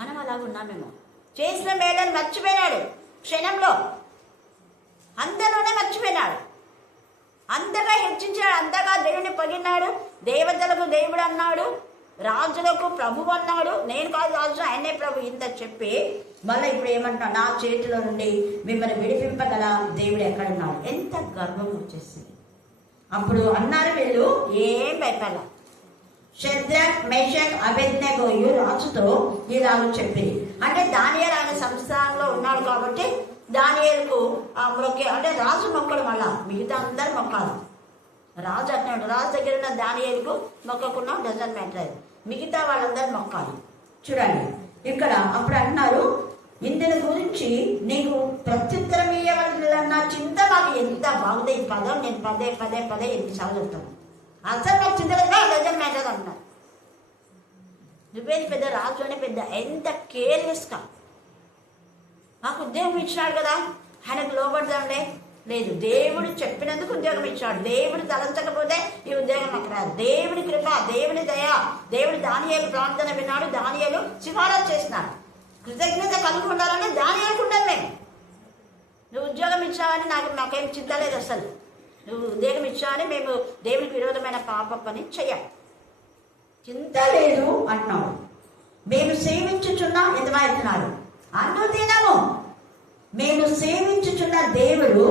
మనం అలాగ ఉన్నామేమో. చేసిన మేళను మర్చిపోయినాడు, క్షణంలో అందరిలోనే మర్చిపోయినాడు. అంతగా హెచ్చించాడు, అంతగా దేవుని పొగిడినాడు, దేవతలకు దేవుడు అన్నాడు, రాజులకు ప్రభు అన్నాడు. నేను కాదు రాజు, ఆయనే ప్రభు. ఇంత చెప్పి మళ్ళీ ఇప్పుడు ఏమంటున్నా, నా చేతిలో నుండి మిమ్మల్ని విడిపింపగల దేవుడు ఎక్కడున్నాడు. ఎంత గర్వం వచ్చేసింది. అప్పుడు అన్నారు వీళ్ళు, ఏం భయపడాల. షద్రక్, మేషక్, అబేద్నెగోయు రాజుతో ఇలాగ చెప్పింది. అంటే దానియేలు ఆయన సంస్థానంలో ఉన్నాడు కాబట్టి దానియేలుకు మొక్కే, అంటే రాజు మొక్కడు, మళ్ళా మిగతా అందరు మొక్కాలి. రాజు అంటున్నాడు, రాజు దగ్గర ఉన్న దానియేలుకు మొక్కకుండా డజన్ మ్యాటర్, మిగతా వాళ్ళందరూ మొక్కాలి. చూడండి ఇక్కడ అప్పుడు అన్నారు, ఇందుని గురించి నీకు ప్రత్యుత్తరం ఇవ్వవలన చింత మాకు ఎంత బాగుంది. ఈ పదం నేను పదే పదే పదే ఎన్నిసార్లు చెప్తాను. అసలు నాకు చింతలేదా డజన్ మ్యాటర్ అంటున్నారు. నువ్వేది పెద్ద రాజు అని పెద్ద ఎంత కేర్లెస్గా. మాకు ఉద్యోగం ఇచ్చినాడు కదా, ఆయనకు లోబడదాంలే. లేదు, దేవుడు చెప్పినందుకు ఉద్యోగం ఇచ్చాడు. దేవుడు తలంచకపోతే ఈ ఉద్యోగం మాకు రాదు. దేవుడి కృప, దేవుని దయ, దేవుడు దానియేలు ప్రార్థన విన్నాడు, దానియేలు సిఫారసు చేసినాడు. కృతజ్ఞత కలిగి ఉండాలంటే దానియేలుకు ఉండాలి. మేము నువ్వు ఉద్యోగం ఇచ్చావని మాకేం చింత లేదు. అసలు నువ్వు ఉద్యోగం ఇచ్చావని మేము దేవుడికి విరోధమైన పాప పని చెయ్యాలి, చింత లేదు అంటున్నాడు. మేము సేవించుచున్నా ఎంతమా ఎత్తున్నాడు అనుదినము మేము సేవించుచున్న దేవుడు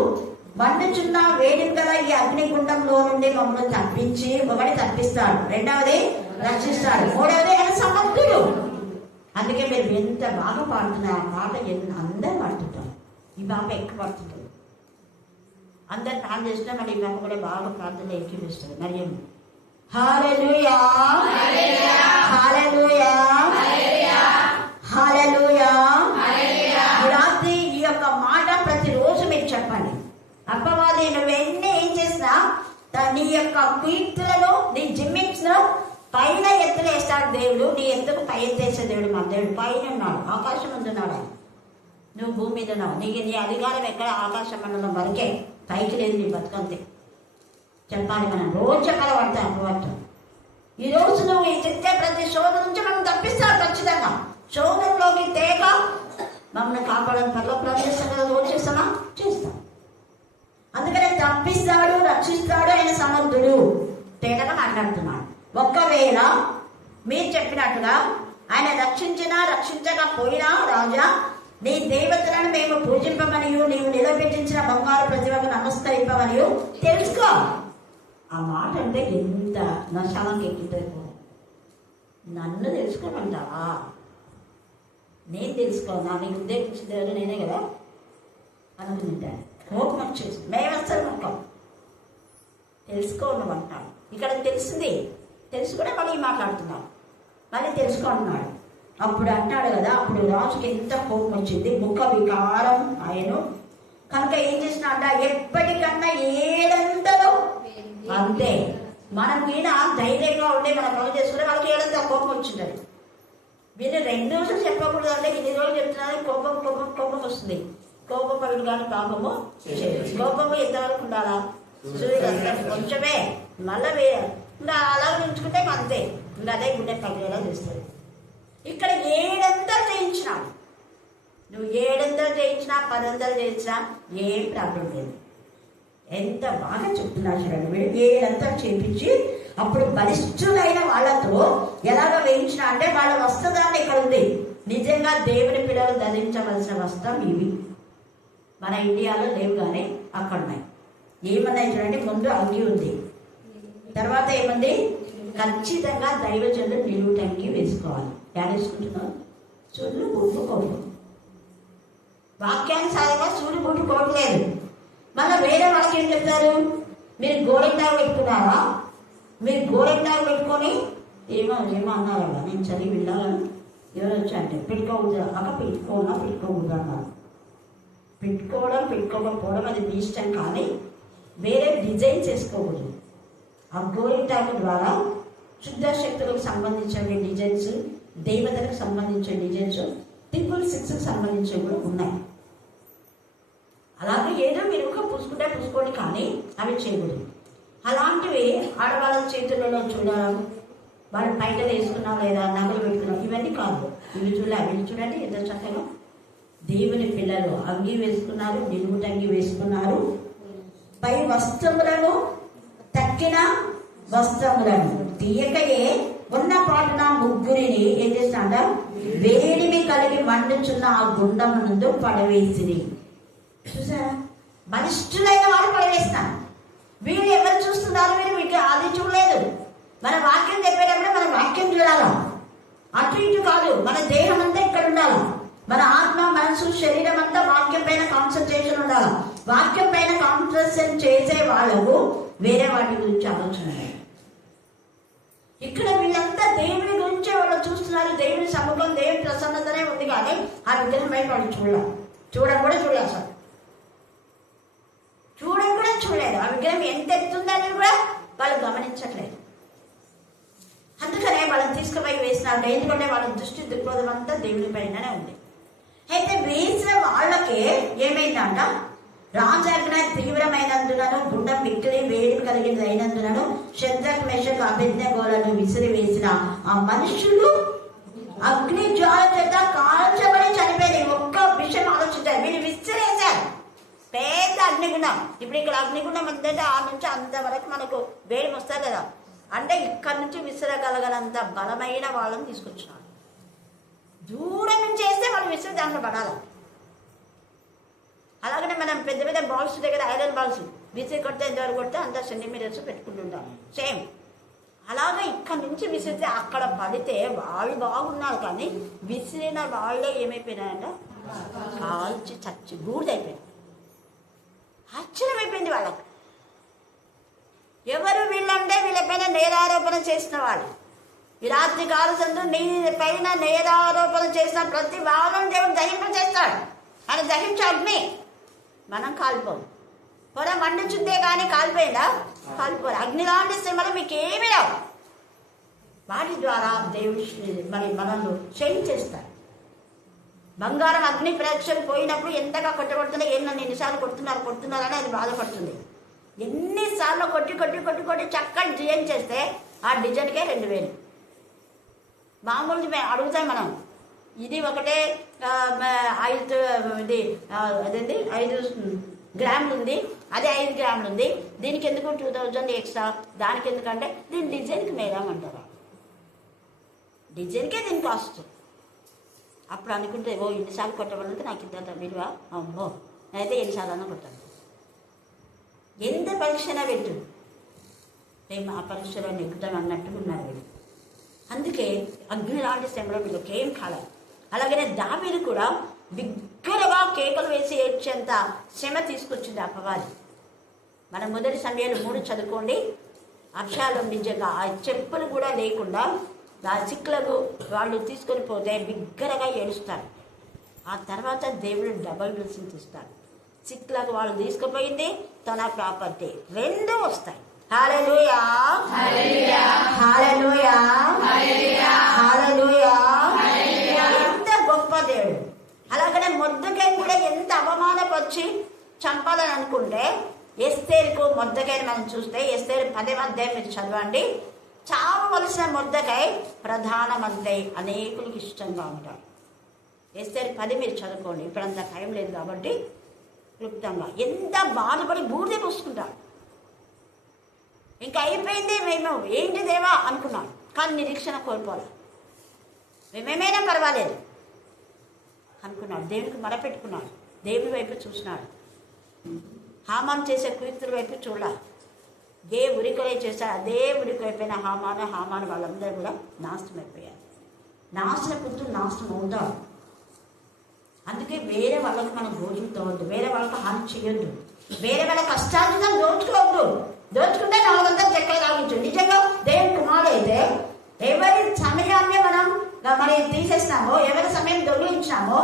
మండుచున్న వేడిని గల ఈ అగ్నిగుండంలో నుండి మమ్మల్ని తప్పించి, ఒకటి తప్పిస్తాడు, రెండవది రక్షిస్తాడు, మూడవది ఆయన సమర్థుడు. అందుకే మీరు ఎంత బాగా పాడుతున్నారు. ఆ పాట అందరూ పాడుతుంటారు. ఈ పాప ఎక్కువ పాడుతుంటారు. అందరు ప్రార్థన చేసినా మరి ఈ పాప కూడా బాగా ప్రార్థనలో ఎక్కిపిస్తుంది. మరి ఏమి హల్లెలూయా, హల్లెలూయా, హల్లెలూయా. రాత్రి ఈ యొక్క మాట ప్రతిరోజు మీరు చెప్పండి. అపవాది నువ్వెన్ని ఏం చేసినా నీ యొక్క కీర్తులను, నీ జిమ్మిక్స్ ను పైన ఎత్తులేస్తాడు దేవుడు. నీ ఎత్తుకు పై ఎత్తేసే దేవుడు మా దేవుడు. పైన ఉన్నాడు, ఆకాశం ఉంటున్నాడు. నువ్వు భూమి మీద ఉన్నావు. నీ అధికారం ఎక్కడ? ఆకాశ మండలం వరకే, పైకి లేదు నీ బతుకంతే. చెప్పాలి, మనం రోజు చెప్పాలి పడతాం అపవాదం. ఈ రోజు నువ్వు ఈ చెప్తే ప్రతి శోధ నుంచి మనం తప్పిస్తాడు ఖచ్చితంగా. శోధంలోకి తేక మమ్మల్ని కాపాడని పర్లో ప్రవేశంగా రోజు చేస్తామా? చేస్తాం. అందుకనే తప్పిస్తాం. భక్తుడు. తేటగా మాట్లాడుతున్నాడు. ఒకవేళ మీరు చెప్పినట్టుగా ఆయన రక్షించినా రక్షించకపోయినా రాజా, నీ దేవతలను మేము పూజింపమనియు నీవు నిలబెట్టించిన బంగారు ప్రతిభకు నమస్కరింపమనియు తెలుసుకో. ఆ మాట అంటే ఎంత నశాలకు ఎక్కిపోయి, నన్ను తెలుసుకోమంటావా? నేను తెలుసుకోనా? నీకు ఉద్దేశించింది ఎవరు? నేనే కదా అనుకుంటాను. కోపం వచ్చేసి మేము వస్తారు మొక్కం తెలుసుకోమంటాను. ఇక్కడ తెలిసింది, తెలుసు కూడా మళ్ళీ మాట్లాడుతున్నాడు, మళ్ళీ తెలుసుకుంటున్నాడు. అప్పుడు అంటాడు కదా, అప్పుడు రాజుకి ఎంత కోపం వచ్చింది, ముఖ వికారం ఆయన. కనుక ఏం చేసినా అంట, ఎప్పటికన్నా ఏడంతలో అంతే. మనం ఈయన ధైర్యంగా ఉండే మనం పనులు చేసుకుంటే వాళ్ళకి ఏడంత కోపం వచ్చింటది. వీళ్ళు 2 రోజులు చెప్పకూడదు అంటే ఇన్ని రోజులు చెప్తున్నారు. కోపం కోపం కోపం వస్తుంది. కోపం పనులు కానీ పాపము కోపము ఎంతవరకు ఉండాలా? కొంచెమే మళ్ళీ ఇంకా అలా ఉంచుకుంటే అంతే, ఇంకా అదే గుండె పగిలేలా చేస్తుంది. ఇక్కడ 700 చేయించినాడు. నువ్వు 700 చేయించినా 1000 చేయించినా ఏం ప్రాబ్లం లేదు. ఎంత బాగా చెప్తున్నాడు చూడండి. వీడు 700 చేయించి అప్పుడు బలిష్ఠులైన వాళ్ళతో ఎలాగ వేయించిన అంటే వాళ్ళ వస్త్రధారణ ఇక్కడ ఉంది. నిజంగా దేవుని పిల్లలు ధరించవలసిన వస్త్రం ఇవి. మన ఇండియాలో లేవు కానీ అక్కడ ఉన్నాయి. ఏమన్నాయి చూడండి, ముందు అంగి ఉంది, తర్వాత ఏముంది, ఖచ్చితంగా దైవజనులు నిలువుటంగి వేసుకోవాలి. వేసుకుంటున్నావు సూర్యుడు గుట్టుకోడు, వాక్యానుసారంగా సూర్యుడు గుట్టుకోవట్లేదు. మళ్ళీ వేరే వాళ్ళకి ఏం చెప్తారు, మీరు గోరెంటాకు పెట్టుకున్నారా, మీరు గోరెంటాకు పెట్టుకొని ఏమో ఏమో అన్నారు కదా, నేను చదివి వెళ్ళాలని ఎవరు వచ్చా అంటే పెట్టుకోకూడదు అక్క, పెట్టుకోకూడదు అన్నారు. పెట్టుకోవడం పెట్టుకోకపోవడం అది మీ ఇష్టం, కానీ వేరే డిజైన్ చేసుకోకూడదు. ఆ గోరింటాకు ద్వారా శుద్ధ శక్తులకు సంబంధించిన డిజైన్స్, దేవతలకు సంబంధించిన డిజైన్స్, టింపుల్ 6కి సంబంధించినవి కూడా ఉన్నాయి. అలాగే ఏదో మీరు ఒక పూసుకుంటే పూసుకోండి, కానీ అవి చేయకూడదు. అలాంటివి ఆడవాళ్ళ చేతులలో చూడడం, వాళ్ళు బయట వేసుకున్నాం లేదా నగలు పెట్టుకున్నాం, ఇవన్నీ కాదు. ఇవి అవి చూడండి ఎంత చక్కగా దేవుని పిల్లలు అంగి వేసుకున్నారు, నిలువుటంగి వేసుకున్నారు, పై వస్త్రములను తక్కిన వస్త్రములను తీయకయే ఉన్న పాటున ముగ్గురిని ఏం చేసినాడ, వేడిమి కలిగి మండుచున్న ఆ గుండమునందు పడవేసిరి. చూసారా, బలిష్ఠులైన వాళ్ళు పడవేస్తున్నారు. వీళ్ళు ఎవరు చూస్తున్నారు? వీళ్ళు అది చూడలేదు. మన వాక్యం చెప్పేటప్పుడు మన వాక్యం చూడాలా, అటు ఇటు కాదు. మన దేహం అంతా ఇక్కడ ఉండాలి. మన ఆత్మ, మనసు, శరీరం అంతా వాక్యం పైన కాన్సన్ట్రేషన్ ఉండాలి. వాక్యం పైన కాన్సన్ట్రేషన్ చేసే వాళ్ళకు వేరే వాటి గురించి ఆలోచన. ఇక్కడ వీళ్ళంతా దేవుని గురించే వాళ్ళు చూస్తున్నారు. దేవుని సముఖం, దేవుని ప్రసన్నతనే ఉంది, కానీ ఆ విగ్రహం పైన వాళ్ళు చూడడం కూడా చూడలేదు. అసలు చూడడం కూడా చూడలేదు. ఆ విగ్రహం ఎంత ఎత్తుందని కూడా వాళ్ళు గమనించట్లేదు. అందుకనే వాళ్ళని తీసుకుపోయి వేసినారు. ఎందుకంటే వాళ్ళ దృష్టి దృక్పథం అంతా దేవుని పైననే ఉంది. అయితే వేసిన వాళ్ళకి ఏమైందంట, రాజాజ్ఞ తీవ్రమైనందునను, గుండెం మిక్కిలి వేడి కలిగినది అయినందునను శద్రక్ మేషక్ అబేద్నెగోలను విసిరివేసిన ఆ మనుషులు అగ్ని జ్వాల చేత కాల్చబడి చనిపోయి. ఒక్క విషయం ఆలోచించారు, వీళ్ళు విసిరేశారు. పెద్ద అగ్నిగుండం. ఇప్పుడు ఇక్కడ అగ్నిగుండం అంటే ఆ నుంచి అంతవరకు మనకు వేడి వస్తుంది కదా, అంటే ఇక్కడ నుంచి విసిరగలగలంత బలమైన వాళ్ళని తీసుకొచ్చినాడు. దూరం నుంచి వేస్తే వాళ్ళు విసిరి దాంట్లో పడాలి. అలాగనే మనం పెద్ద పెద్ద బాల్స్ దగ్గర ఐరన్ బాల్స్ విసిరి కొడితే ఎంతవరకు కొడితే అంత సెంటీమీటర్స్ పెట్టుకుంటుంటాం. సేమ్ అలాగే ఇక్కడ నుంచి విసిరితే అక్కడ పడితే వాళ్ళు బాగున్నారు, కానీ విసిరిన వాళ్ళే ఏమైపోయినాయంట, కాల్చి చచ్చి బూడిదైపోయింది. ఆశ్చర్యమైపోయింది వాళ్ళకి. ఎవరు వీళ్ళంటే వీళ్ళపైన నేరారోపణ చేసిన వాళ్ళు. ఈ రాత్రి కాలసందు నీ పైన నేరారోపణ చేసిన ప్రతి వాళ్ళని దేవుడు దహింపచేస్తాడు. ఆయన దహించే అగ్ని. మనం కాలిపోము. పొర మండించుద్దే కానీ కాలిపోయిందా? కాలిపోరు. అగ్ని లాంటి శ్రమలు మీకు ఏమీ రావు. వాటి ద్వారా దేవుడు మరి మనల్ని చేంజ్ చేస్తాడు. బంగారం అగ్ని పరీక్షకు పోయినప్పుడు ఎంతగా కొట్టబడుతున్నా, ఎన్నిసార్లు కొడుతున్నారని అది బాధపడుతుంది. ఎన్నిసార్లు కొట్టి చక్కని డిజైన్ చేస్తే ఆ డిజైన్కే 2000. మామూలు అడుగుతాం మనం, ఇది ఒకటే 5 అదేంటి 5 గ్రాములు ఉంది, అదే 5 గ్రాములు ఉంది, దీనికి ఎందుకు 2000 ఎక్స్ట్రా, దానికి ఎందుకంటే దీని డిజైన్కి మేరామంటారు. డిజైన్కే దీని కాస్ట్. అప్పుడు అనుకుంటే ఓ ఎన్నిసార్లు కొట్టబడితే నాకు ఇంత విలువ, అమ్మో అయితే ఎన్నిసార్లు కొట్టాను. ఎంత పరీక్షనా పెట్టు, మేము ఆ పరీక్షలో నెగ్గుతాం అన్నట్టుగా ఉన్నారు వీళ్ళు. అందుకే అగ్ని లాంటి శ్రమలో వీళ్ళకి ఏం కాలేదు. అలాగనే దావీదు కూడా బిగ్గరగా కేకలు వేసి ఏడ్చేంత శ్రమ తీసుకొచ్చింది అపవాది. మన మొదటి సమయాలు 3 చదువుకోండి. అబ్షాలోము నిజంగా ఆ చెప్పులు కూడా లేకుండా ఆ చిక్కులకు వాళ్ళు తీసుకొని పోతే బిగ్గరగా ఏడుస్తారు. ఆ తర్వాత దేవుడు డబల్ బ్లెస్సింగ్స్ ఇస్తాడు. చిక్కులకు వాళ్ళు తీసుకుపోయింది తన ప్రాపర్టీ 2 వస్తాయి. హల్లెలూయా, హల్లెలూయా, హల్లెలూయా, హల్లెలూయా. ఎంత గొప్ప దేవుడు. అలాగనే మొర్దెకైని కూడా ఎంత అవమానపరిచి చంపాలని అనుకుంటే ఎస్తేరుకు మొర్దెకైని మనం చూస్తే ఎస్తేరు 10వ అధ్యాయం మీరు చదవండి. చావవలసిన మొర్దెకై ప్రధానమంత్రి అనేకులకు ఇష్టంగా ఉంటాడు. ఎస్తేరు 10 మీరు చదువుకోండి. ఇప్పుడంత టైం లేదు కాబట్టి క్లుప్తంగా ఎంత బాధపడి బూడిద పోసుకుంటాడు. ఇంకా అయిపోయింది, మేము ఏంటి దేవా అనుకున్నాం, కానీ నిరీక్షణ కోల్పోలే. మేమేమైనా పర్వాలేదు అనుకున్నాడు. దేవునికి మొరపెట్టుకున్నాడు, దేవుని వైపు చూసినాడు. హామాను చేసే కుయుక్తుల వైపు చూడాలి. ఏ ఉరికొలై చేశాడు అదే ఉరికొలైపోయిన హామాను వాళ్ళందరూ కూడా నాశనం అయిపోయారు. నాశన పుత్రుడు నాశనం అవుతాడు. అందుకే వేరే వాళ్ళకి మనం భోజనం తవ్వద్దు, వేరే వాళ్ళకి హాని చేయొద్దు, వేరే వాళ్ళ కష్టార్జితం దోచుకోవద్దు. దోచుకుంటే 400 చెక్కలు తాగించు. నిజంగా దేవుని కుమారుడు అయితే ఎవరి సమయాన్ని మనం మరి తీసేసినామో, ఎవరి సమయం దొంగిలించినామో,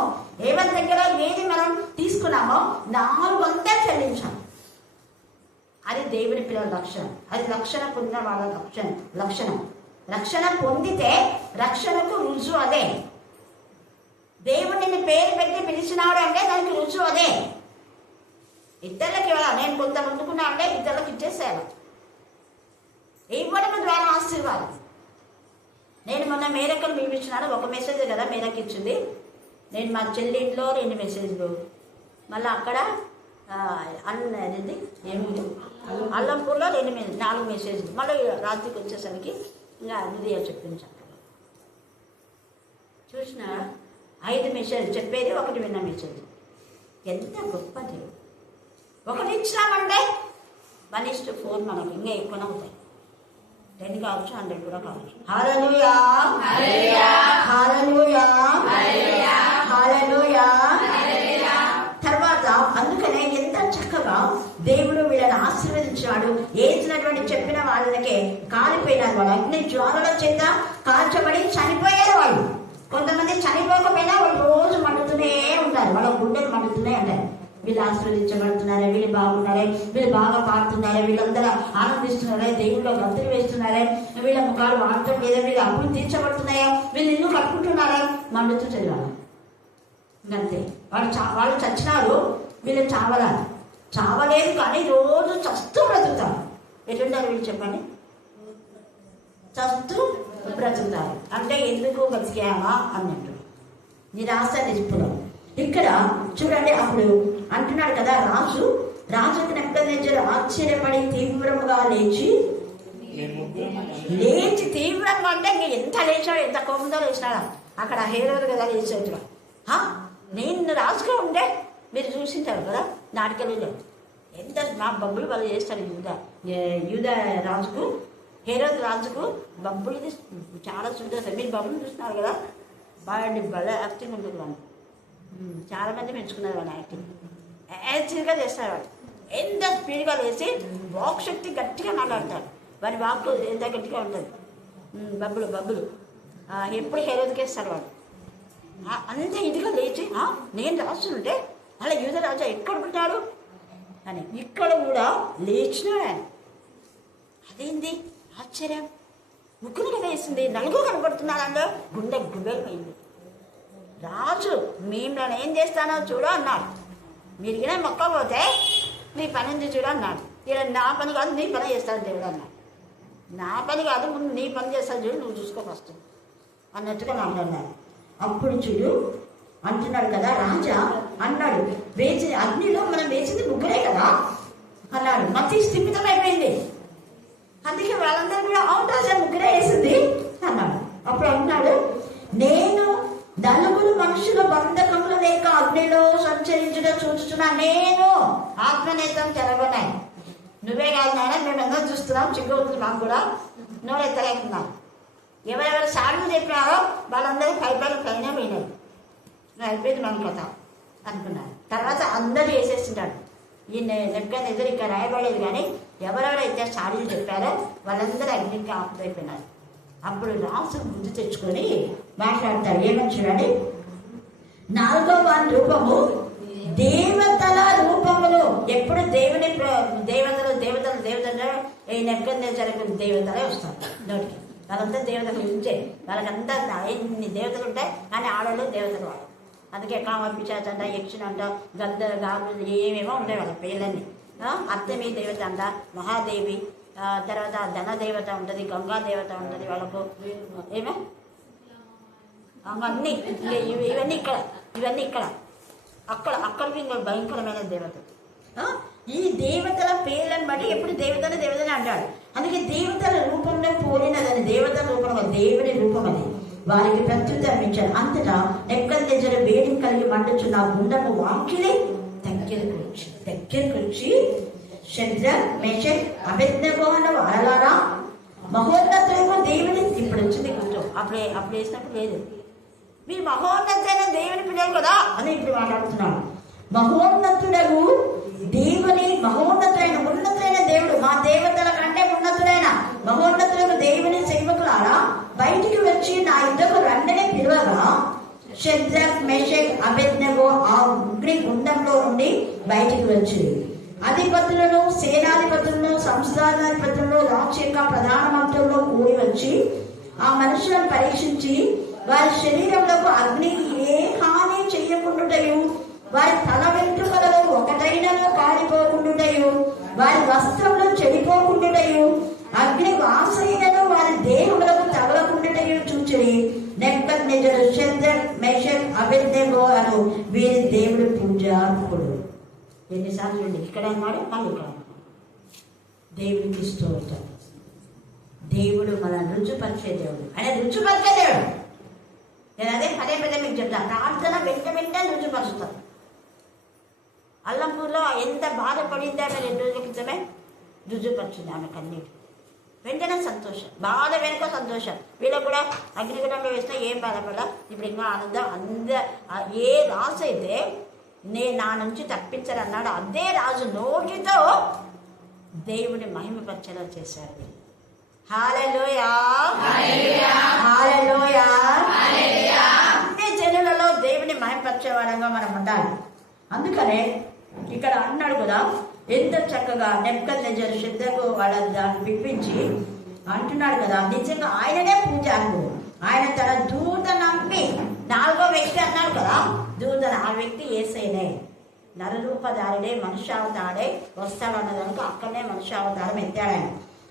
ఎవరి దగ్గర ఏది మనం తీసుకున్నామో 400 చెల్లించాము. అది దేవుని పిల్లల లక్షణం. అది రక్షణ పొందిన వాళ్ళ లక్షణం. రక్షణ పొందితే రక్షణకు రుజువు అదే. దేవుడిని పేరు పెట్టి పిలిచినాడు అంటే దానికి రుజువు అదే. ఇద్దరికి నేను కొంత ముందుకున్నా అంటే ఇద్దరికి ఇచ్చేసాను. ఇవ్వడం ద్వారా ఆశీర్వాదం. నేను మొన్న మేరకలు పిలిపించినాను. ఒక మెసేజ్ కదా మేరకు ఇచ్చింది. నేను మా చెల్లింట్లో 2 మెసేజ్లు, మళ్ళీ అక్కడ అన్నది ఏమి అల్లంపూర్లో 4 మెసేజ్లు, మళ్ళీ రాత్రికి వచ్చేసరికి ఇంకా హృదయ చెప్పింది. చూసిన 5 మెసేజ్ చెప్పేది, 1 విన్న మెసేజ్. ఎంత గొప్పది. 1 ఇచ్చినామంటే 1:4 మనకి ఇంకా ఎక్కువనే అవుతాయి. 10 కావచ్చు, 100 కూడా కావచ్చు. హల్లెలూయా, హల్లెలూయా, హల్లెలూయా, హల్లెలూయా. తర్వాత అందుకనే ఎంత చక్కగా దేవుడు వీళ్ళని ఆశీర్వదించాడు. ఏసినటువంటి చెప్పిన వాళ్ళకే కాలిపోయినారు. వాళ్ళు అగ్ని జ్వాలల చేత కాల్చబడి చనిపోయారు. వాళ్ళు కొంతమంది చనిపోకపోయినా వాళ్ళు రోజు మండుతూనే ఉంటారు. వాళ్ళ గుండెలు మండుతూనే ఉంటారు. వీళ్ళు ఆశీర్వదించబడుతున్నారే, వీళ్ళు బాగున్నారే, వీళ్ళు బాగా పాడుతున్నారే, వీళ్ళందరూ ఆనందిస్తున్నారే, దేవుళ్ళో గంతులు వేస్తున్నారే, వీళ్ళ ముఖాలు వాడటం లేదా, వీళ్ళు అప్పులు తీర్చబడుతున్నాయా, వీళ్ళు ఇల్లు కట్టుకుంటున్నారా, మండుతూ చదివాలి. అంతే. వాళ్ళు చచ్చినారు, వీళ్ళు చావలేదు కానీ రోజు చస్తూ బ్రతుకుతారు. ఎటుంటారు వీళ్ళు చెప్పండి? చస్తూ బ్రతుకుతారు. అంటే ఎందుకు బతికామా అన్నట్టు నిరాశ నిస్పృహ. ఇక్కడ చూడండి, అప్పుడు అంటున్నాడు కదా, రాజుకు నెబుకద్నెజరు ఆశ్చర్యపడి తీవ్రంగా లేచి తీవ్రంగా అంటే ఇంక ఎంత లేచాడు, ఎంత కోపంతో లేచినాడా. అక్కడ హేరోదు కదా లేచేట్టుగా. నేను రాజుగా ఉండే మీరు చూసింటారు కదా నాటకాలలో, ఎంత మా బబ్బులు వాళ్ళు చేస్తారు. యూదా రాజుకు, హేరోదు రాజుకు బబ్బులు చాలా చూస్తారు. మీరు బబ్బులు చూస్తున్నారు కదా, బాగా భలే యాక్టింగ్ ఉంటుంది. వాళ్ళు చాలా మంది మెచ్చుకున్నారు వాళ్ళ యాక్టింగ్గా చేస్తారు. వాళ్ళు ఎంత స్పీడ్గా లేచి వాక్ శక్తి గట్టిగా మాట్లాడతారు. వారి వాక్ ఎంత గట్టిగా ఉంటుంది. బబ్బులు ఎప్పుడు హేరోదుకేస్తారు వాళ్ళు. అంత ఇదిగా లేచి నేను రాస్తుంటే అలా యూద రాజా ఎక్కడ పుట్టాడు అని ఇక్కడ కూడా లేచినాడు ఆయన. అదేంది ఆశ్చర్యం, ముగ్గురు వేసింది, నలుగురు కనపడుతున్నారు. అందులో గుండె గుబేలమైంది. రాజు మేము ఏం చేస్తానో చూడు అన్నాడు. మీరు గిన మొక్కపోతే నీ పని ఉంది చూడు అన్నాడు. ఇలా నా పని కాదు నీ పని చేస్తాను దేవుడు అన్నాడు. నా పని కాదు, ముందు నీ పని చేస్తాను చూడు, నువ్వు చూసుకో ఫస్ట్ అన్నట్టుగా మాట్లాడినారు. అప్పుడు చూడు అంటున్నాడు కదా, రాజా అన్నాడు. వేసి అగ్నిలో మనం వేసింది ముగ్గురే కదా అన్నాడు. మతి స్థిమితం అయిపోయింది. అందుకే వాళ్ళందరూ కూడా అవును రాజా ముగ్గురే వేసింది అన్నాడు. అప్పుడు అన్నాడు, నేను నలుగురు మనుషుల బంధకములు లేక అగ్నిలో సంచరించడం చూస్తున్నా, నేను ఆత్మనేత్రం తెరవనాయి. నువ్వే కాదు నాయన, మేమందరం చూస్తున్నాం, చిక్కుతుంది మాకు కూడా, నువ్వు ఎత్తలేకున్నాం. ఎవరెవరు సార్లు చెప్పినారో వాళ్ళందరూ పైన పోయినాయి. అయిపోయింది మన కథ అనుకున్నాను. తర్వాత అందరూ వేసేస్తున్నాడు. ఈ నెబ్బెనెదురు ఇక్కడ రాయబడేది, కానీ ఎవరెవరైతే సారీలు చెప్పారో వాళ్ళందరూ అగ్నికి ఆపుదైపోయినారు. అప్పుడు రాసు బుద్ధి తెచ్చుకొని మాట్లాడతాడు. ఏమని చూడండి, 4వ వాని రూపము దేవతల రూపములు. ఎప్పుడు దేవుని దేవతలు ఈ నెబ్బెనెదురు దేవతలే వస్తారు నోటికి. వాళ్ళంతా దేవతలు ఉంచే, వాళ్ళకంతా ఎన్ని దేవతలు ఉంటాయి, కానీ ఆడవాళ్ళు దేవతలు వాళ్ళు. అందుకే కామపిచాచంట, యక్షునంట, గద్దర గాబులు ఏమేమో ఉంటాయి వాళ్ళ పేర్లన్నీ. అత్తమి దేవత అంట, మహాదేవి, తర్వాత ధనదేవత ఉంటుంది, గంగా దేవత ఉంటుంది వాళ్ళకు. ఏమే అన్నీ ఇవన్నీ ఇక్కడ అక్కడికి ఇంకా భయంకరమైన దేవతలు. ఈ దేవతల పేర్లను బట్టి ఎప్పుడు దేవతని అంటాడు. అందుకే దేవతల రూపంలో పోలినదని, దేవతల రూపం దేవుని రూపం అది వారికి ప్రత్యుత్తరం ఇచ్చాడు. అంతటా నెబుకద్నెజరు వేడిని కలిగి మండుచున్న గుండము వాకిలి దగ్గరకు వచ్చి షద్రక్, మేషక్, అబేద్నెగో అన్న వారలారా, మహోన్నతుడైన దేవుని, ఇప్పుడు వచ్చింది గుర్తు, అప్పుడు వేసినప్పుడు లేదు, మీరు మహోన్నతైన దేవుని పిల్లలు కదా అని ఇప్పుడు మాట్లాడుతున్నాడు. మహోన్నతుడగు దేవుని, ఉన్నతైన దేవుడు, మా దేవతల కంటే ఉన్నతుడైన మహోన్నతుడగు దేవుని సేవకులారా బయటికి వచ్చి నా యుద్ధకు రండని పిలువగా షద్రక్, మేషక్, అబేద్నెగో ఆ అగ్ని గుండంలో నుండి బయటికి వచ్చి అధిపతులను, సేనాధిపతులను, సంస్థానాధిపతులను, రాజు యొక్క ప్రధాన మంత్రులను కూడి వచ్చి ఆ మనుషులను పరీక్షించి వారి శరీరములకు అగ్ని ఏ హాని చెయ్యకుండుటయు, వారి తల వెంట్రుకలలో ఒకటైనను కాలిపోకుండుటయు, వారి వస్త్రములు చెడిపోకుండుటయు, అగ్ని వాసనను వారి దేహములకు తగలకుండుటయు చూచిరి. నెబుకద్నెజరు షద్రక్, మేషక్, అబేద్నెగో అను వీరి దేవుడు పూజార్హుడు. ఎన్నిసార్లు చూడండి, ఇక్కడ అన్నాడు, మళ్ళీ ఇక్కడ అన్నాడు. దేవుడికి స్తోత్రం. దేవుడు మన రుచిపరిచే దేవుడు, ఆయన రుచిపరిచే దేవుడు. నేను అదే పదే మీకు చెప్తాను, ప్రార్థన వెంట రుచిపరుస్తాను. అల్లంపూర్లో ఎంత బాధపడింది ఆమె 2 రోజుల క్రితమే రుజుపరిచింది ఆమె కన్నీటి. వెంటనే సంతోషం, బాధ వెనుక సంతోషం. వీళ్ళకు కూడా అగ్నిగుణంలో వేసినా ఏం బాధపడ, ఇప్పుడు ఇంకా ఆనందం. ఏ రాజు అయితే నా నుంచి తప్పించారన్నాడు, అదే రాజు నోటితో దేవుని మహిమపరచేలా చేశారు. హల్లెలూయా, హల్లెలూయా. అన్ని జనులలో దేవుని మహిమపరిచే వాళ్ళంగా మనం ఉండాలి. అందుకనే ఇక్కడ అన్నాడు కదా, ఎంత చక్కగా నెబుకద్నెజరు షద్రకు వాళ్ళ దాన్ని పిలిపించి అంటున్నాడు కదా, నిజంగా ఆయననే పూజార్హుడు. ఆయన తన దూత నంపి 4వ వ్యక్తి అన్నాడు కదా, ఆ వ్యక్తి యేసయ్యనే, నరరూపధారుడే, మనుష్యావతారే వస్తాడు అన్నదానికి అక్కడనే మనుష్యావతారం ఎత్తాడు ఆయన.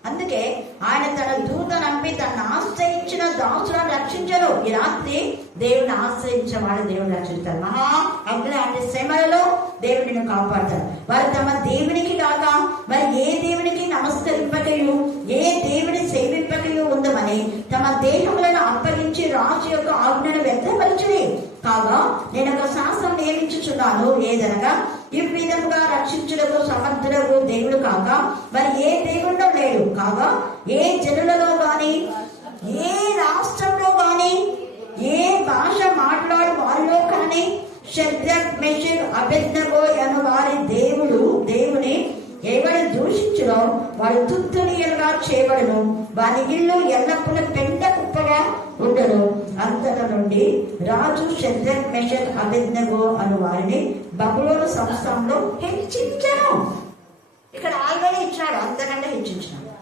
అందుకే ఆయన తన దూత నంపి తను ఆశ్రయించిన దాసులను రక్షించరు. ఈ రాత్రి దేవుని ఆశ్రయించిన వాడు దేవుని రక్షిస్తారు. మహా అగ్ని అంటే శ్రమలలో దేవుడిని కాపాడతారు. వారు తమ దేవునికి కాక మరి ఏ దేవునికి నమస్కరింపకయు, ఏ దేవుని సేవింపకయు ఉందమని తమ దేహములను అప్పగించి రాజు యొక్క ఆజ్ఞను వ్యక్తపరచుడి. కాగా నేను ఒక శాస్త్రం నియమించుచున్నాను, ఏదనగా ఈ విధముగా రక్షించుటకు సమర్థులకు దేవుడు కాక మరి ఏ దేవుడో లేడు. కాగా ఏ జనులలో గాని, ఏ రాష్ట్రంలో గాని, ఏ భాష మాట్లాడు వారిలో కానీ షద్రక్, మేషక్, అబేద్నెగో అను వారి దేవుని ఎవరు దూషించునో వాడు తుత్తునియలుగా చేయబడును, వారి ఇల్లు ఎల్లప్పుడూ పెంట కుప్పగా ఉండను. అంతట నుండి రాజు షద్రక్, మేషక్, అబేద్నెగో అను వారిని బబులోను సంస్థంలో హెచ్చించను. ఇక్కడ ఆల్రెడీ ఇచ్చినాడు, అంతకంటే హెచ్చించినాడు.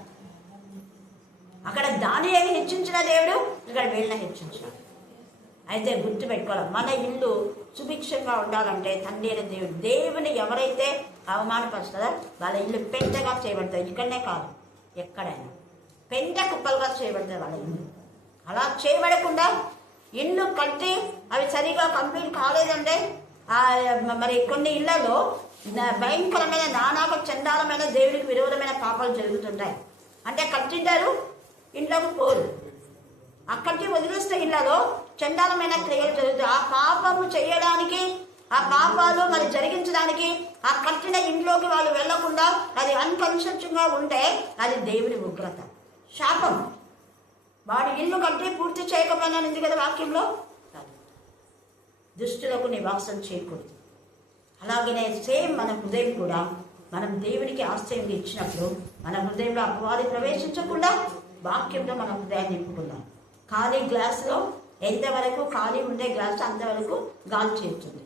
అక్కడ దానియేలుని హెచ్చించిన దేవుడు ఇక్కడ వీళ్ళని హెచ్చించినాడు. అయితే గుర్తు పెట్టుకోవాలి, మన ఇల్లు సుభిక్షంగా ఉండాలంటే తండ్రి అయిన దేవుని ఎవరైతే అవమానపరుస్తారో వాళ్ళ ఇల్లు పెంటగా చేయబడతాయి. ఇక్కడనే కాదు, ఎక్కడైనా పెంట కుప్పలుగా చేయబడతాయి వాళ్ళ ఇల్లు. అలా చేయబడకుండా ఇల్లు కట్టి అవి సరిగా కంప్లీట్ కాలేదంటే మరి కొన్ని ఇళ్లలో భయంకరమైన నానాక చండాలమైన దేవుడికి విరోధమైన పాపాలు జరుగుతుంటాయి. అంటే కట్టింటారు, ఇంట్లోకి పోరు, అక్కడికి వదిలేస్తే ఇళ్లలో చండాలమైన క్రియలు జరుగుతాయి. ఆ పాపము చేయడానికి, ఆ పాపాలు మరి జరిగించడానికి ఆ కట్టిన ఇంట్లోకి వాళ్ళు వెళ్లకుండా అది అన్కన్షన్గా ఉంటే అది దేవుడి ఉగ్రత, శాపం. వాడి ఇల్లు కట్టి పూర్తి చేయకపోయినా ఉంది కదా వాక్యంలో, దుష్టులకు నివాసం చేయకూడదు. అలాగనే సేమ్ మన హృదయం కూడా మనం దేవుడికి ఆశ్రయం ఇచ్చినప్పుడు మన హృదయంలో అపవాది ప్రవేశించకుండా వాక్యంలో మన హృదయాన్ని నింపుకుందాం. ఖాళీ గ్లాసులో ఎంతవరకు ఖాళీ ఉండే గ్లాసు అంతవరకు గాలి చేరుతుంది.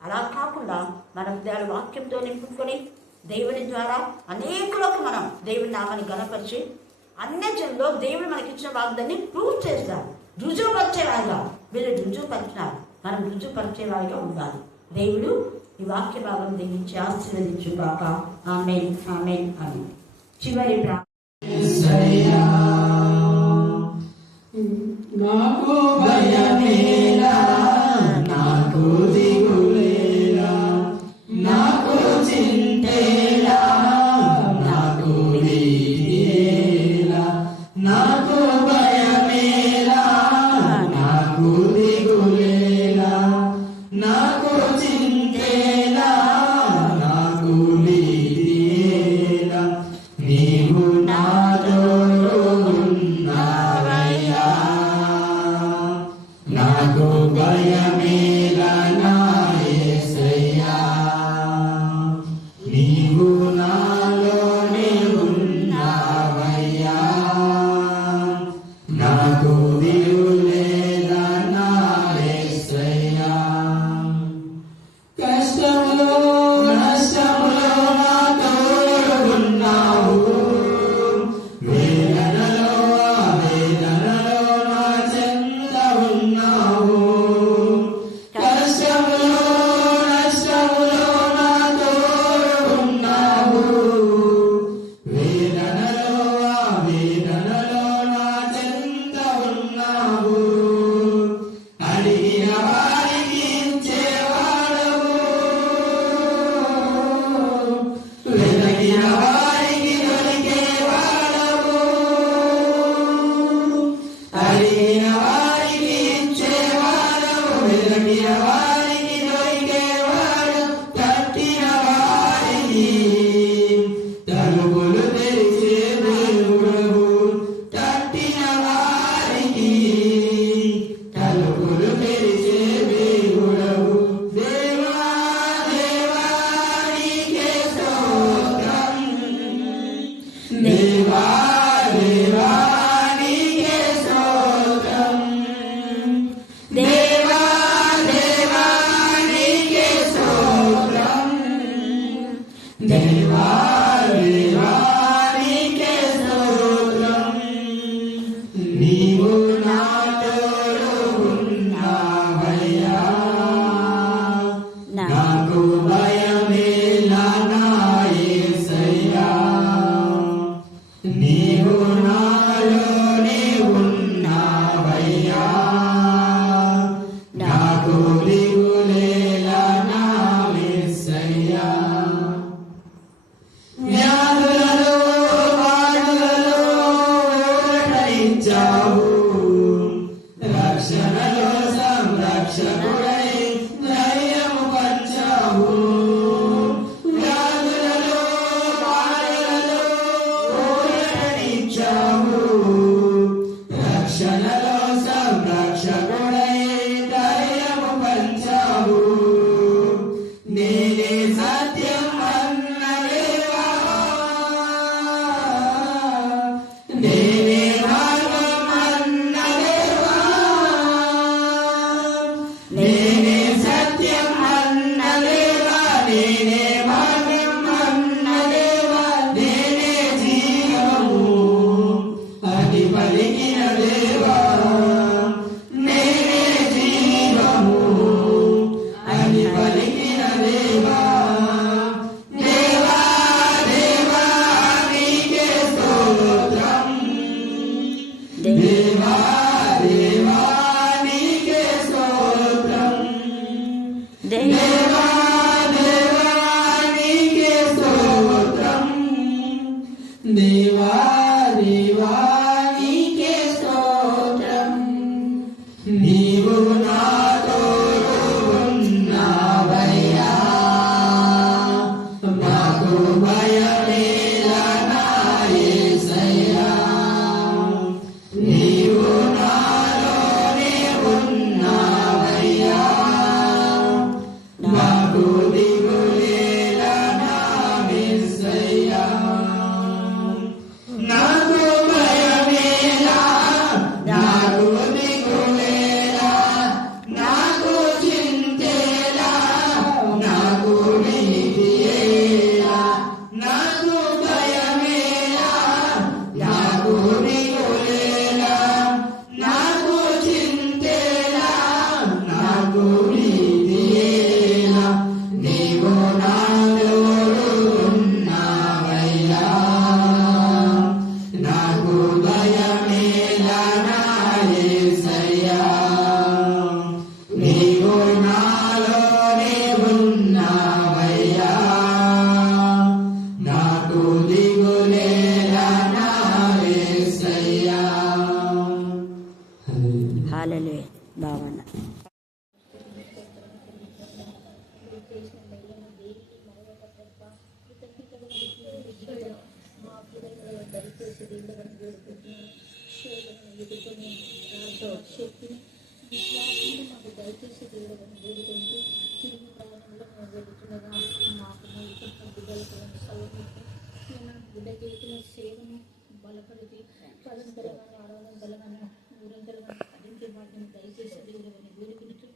అలా కాకుండా మన హృదయాలు వాక్యంతో నింపుకొని దేవుని ద్వారా అనేకులకు మనం దేవుని నామాన్ని గణపరిచి అన్యజనులో దేవుడు మనకిచ్చిన వాగ్దాన్ని ప్రూవ్ చేస్తారు, రుజువుపరిచేవారిగా. వీళ్ళు రుజువుపరిచినారు, మనం రుజువుపరిచేవారిగా ఉండాలి. దేవుడు ఈ వాక్య భాగం దీవించి ఆశీర్వదించుగాక. ఆమేన్, ఆమేన్, ఆమేన్. చివరి నాకు భయమేలా, నాకు దిగులేలా, నాకు చింతేలా, నాకు భీతియేలా, నాకు భయమేలా, నాకు దిగులేలా, నాకు చింతేలా, నాకు భీతియేలా, నీవు నాతో నాకు భయమేలా నా యేసయ్యా, నీవు నాలోనే ఉన్నావయ్యా, నాకు దిగులేలా నా యేసయ్యా. కష్టములో నష్టములో నా తోడు ఉన్నావు, వేదనలో వేదనలో నా చెంత ఉన్నావు, కష్టములో నష్టములో నా తోడు ఉన్నావు, వేదనలో వేదనలో నా చెంత ఉన్నావు, అడిగిన వారికి ఇచ్చేవాడవు, వెలగిన వారికి దొరికేవాడవు, అడిగిన వారికి ఇచ్చేవాడవు, వెలగిన వారికి దొరికేవాడు, తట్టిన వారికి తలుపులు తెరిచే దేవుడవు, తట్టిన వారికి తలుపులు తెరిచే దేవుడవు. దేవా దేవా నీకే స్తోత్రం, దేవా దేవా నీకే స్తోత్రం, దేవా దేవా నీకే స్తోత్రం, దేవా దేవా నీకే స్తోత్రం. నీవు నా తోడు ఉన్నావయ్యా, నాకు భయమేలా నా యేసయ్యా, నీవు నాలోనే ఉన్నావయ్యా, నాకు దిగులేలా నా యేసయ్యా. వ్యాధులలో బాధలలో ఓటయించావు, రక్షణలో సంరక్షకుడై ధైర్యము పంచావు, వ్యాధులలో బాధలలో ఓటయించావు, రక్షణలో సంరక్షకుడై ధైర్యము పంచావు, నేనే సత్యం అన్న దేవా, నేనే మార్గం అన్న దేవా, నేనే సత్యం అన్న దేవా, నేనే మార్గం అన్న దేవా, నేనే జీవము అని పలికిన దేవా, నేనే జీవము అని పలికిన దేవా, దేవా దేవా నీకే స్తోత్రం, దేవా దేవా నీకే స్తోత్రం, దేవా దేవుడని వేడుకుంటున్నాను. శోధనను ఎదుర్కొని ప్రార్థన శక్తిని విశ్వాసాన్ని మాకు దయచేసి దేవుడని వేడుకుంటూ తిరిగి ప్రయాణంలో మేము వెళుతుండగా మాకు నూతన బిడ్డలకు సౌలభ్యం నేను బిడ్డ చేసిన సేవను బలపరిచి పదంతలుగాను అరవదంతలుగాను 100 అంతలుగాను అధించే వాటిని దయచేసి దేవుడని వేడుకుంటూ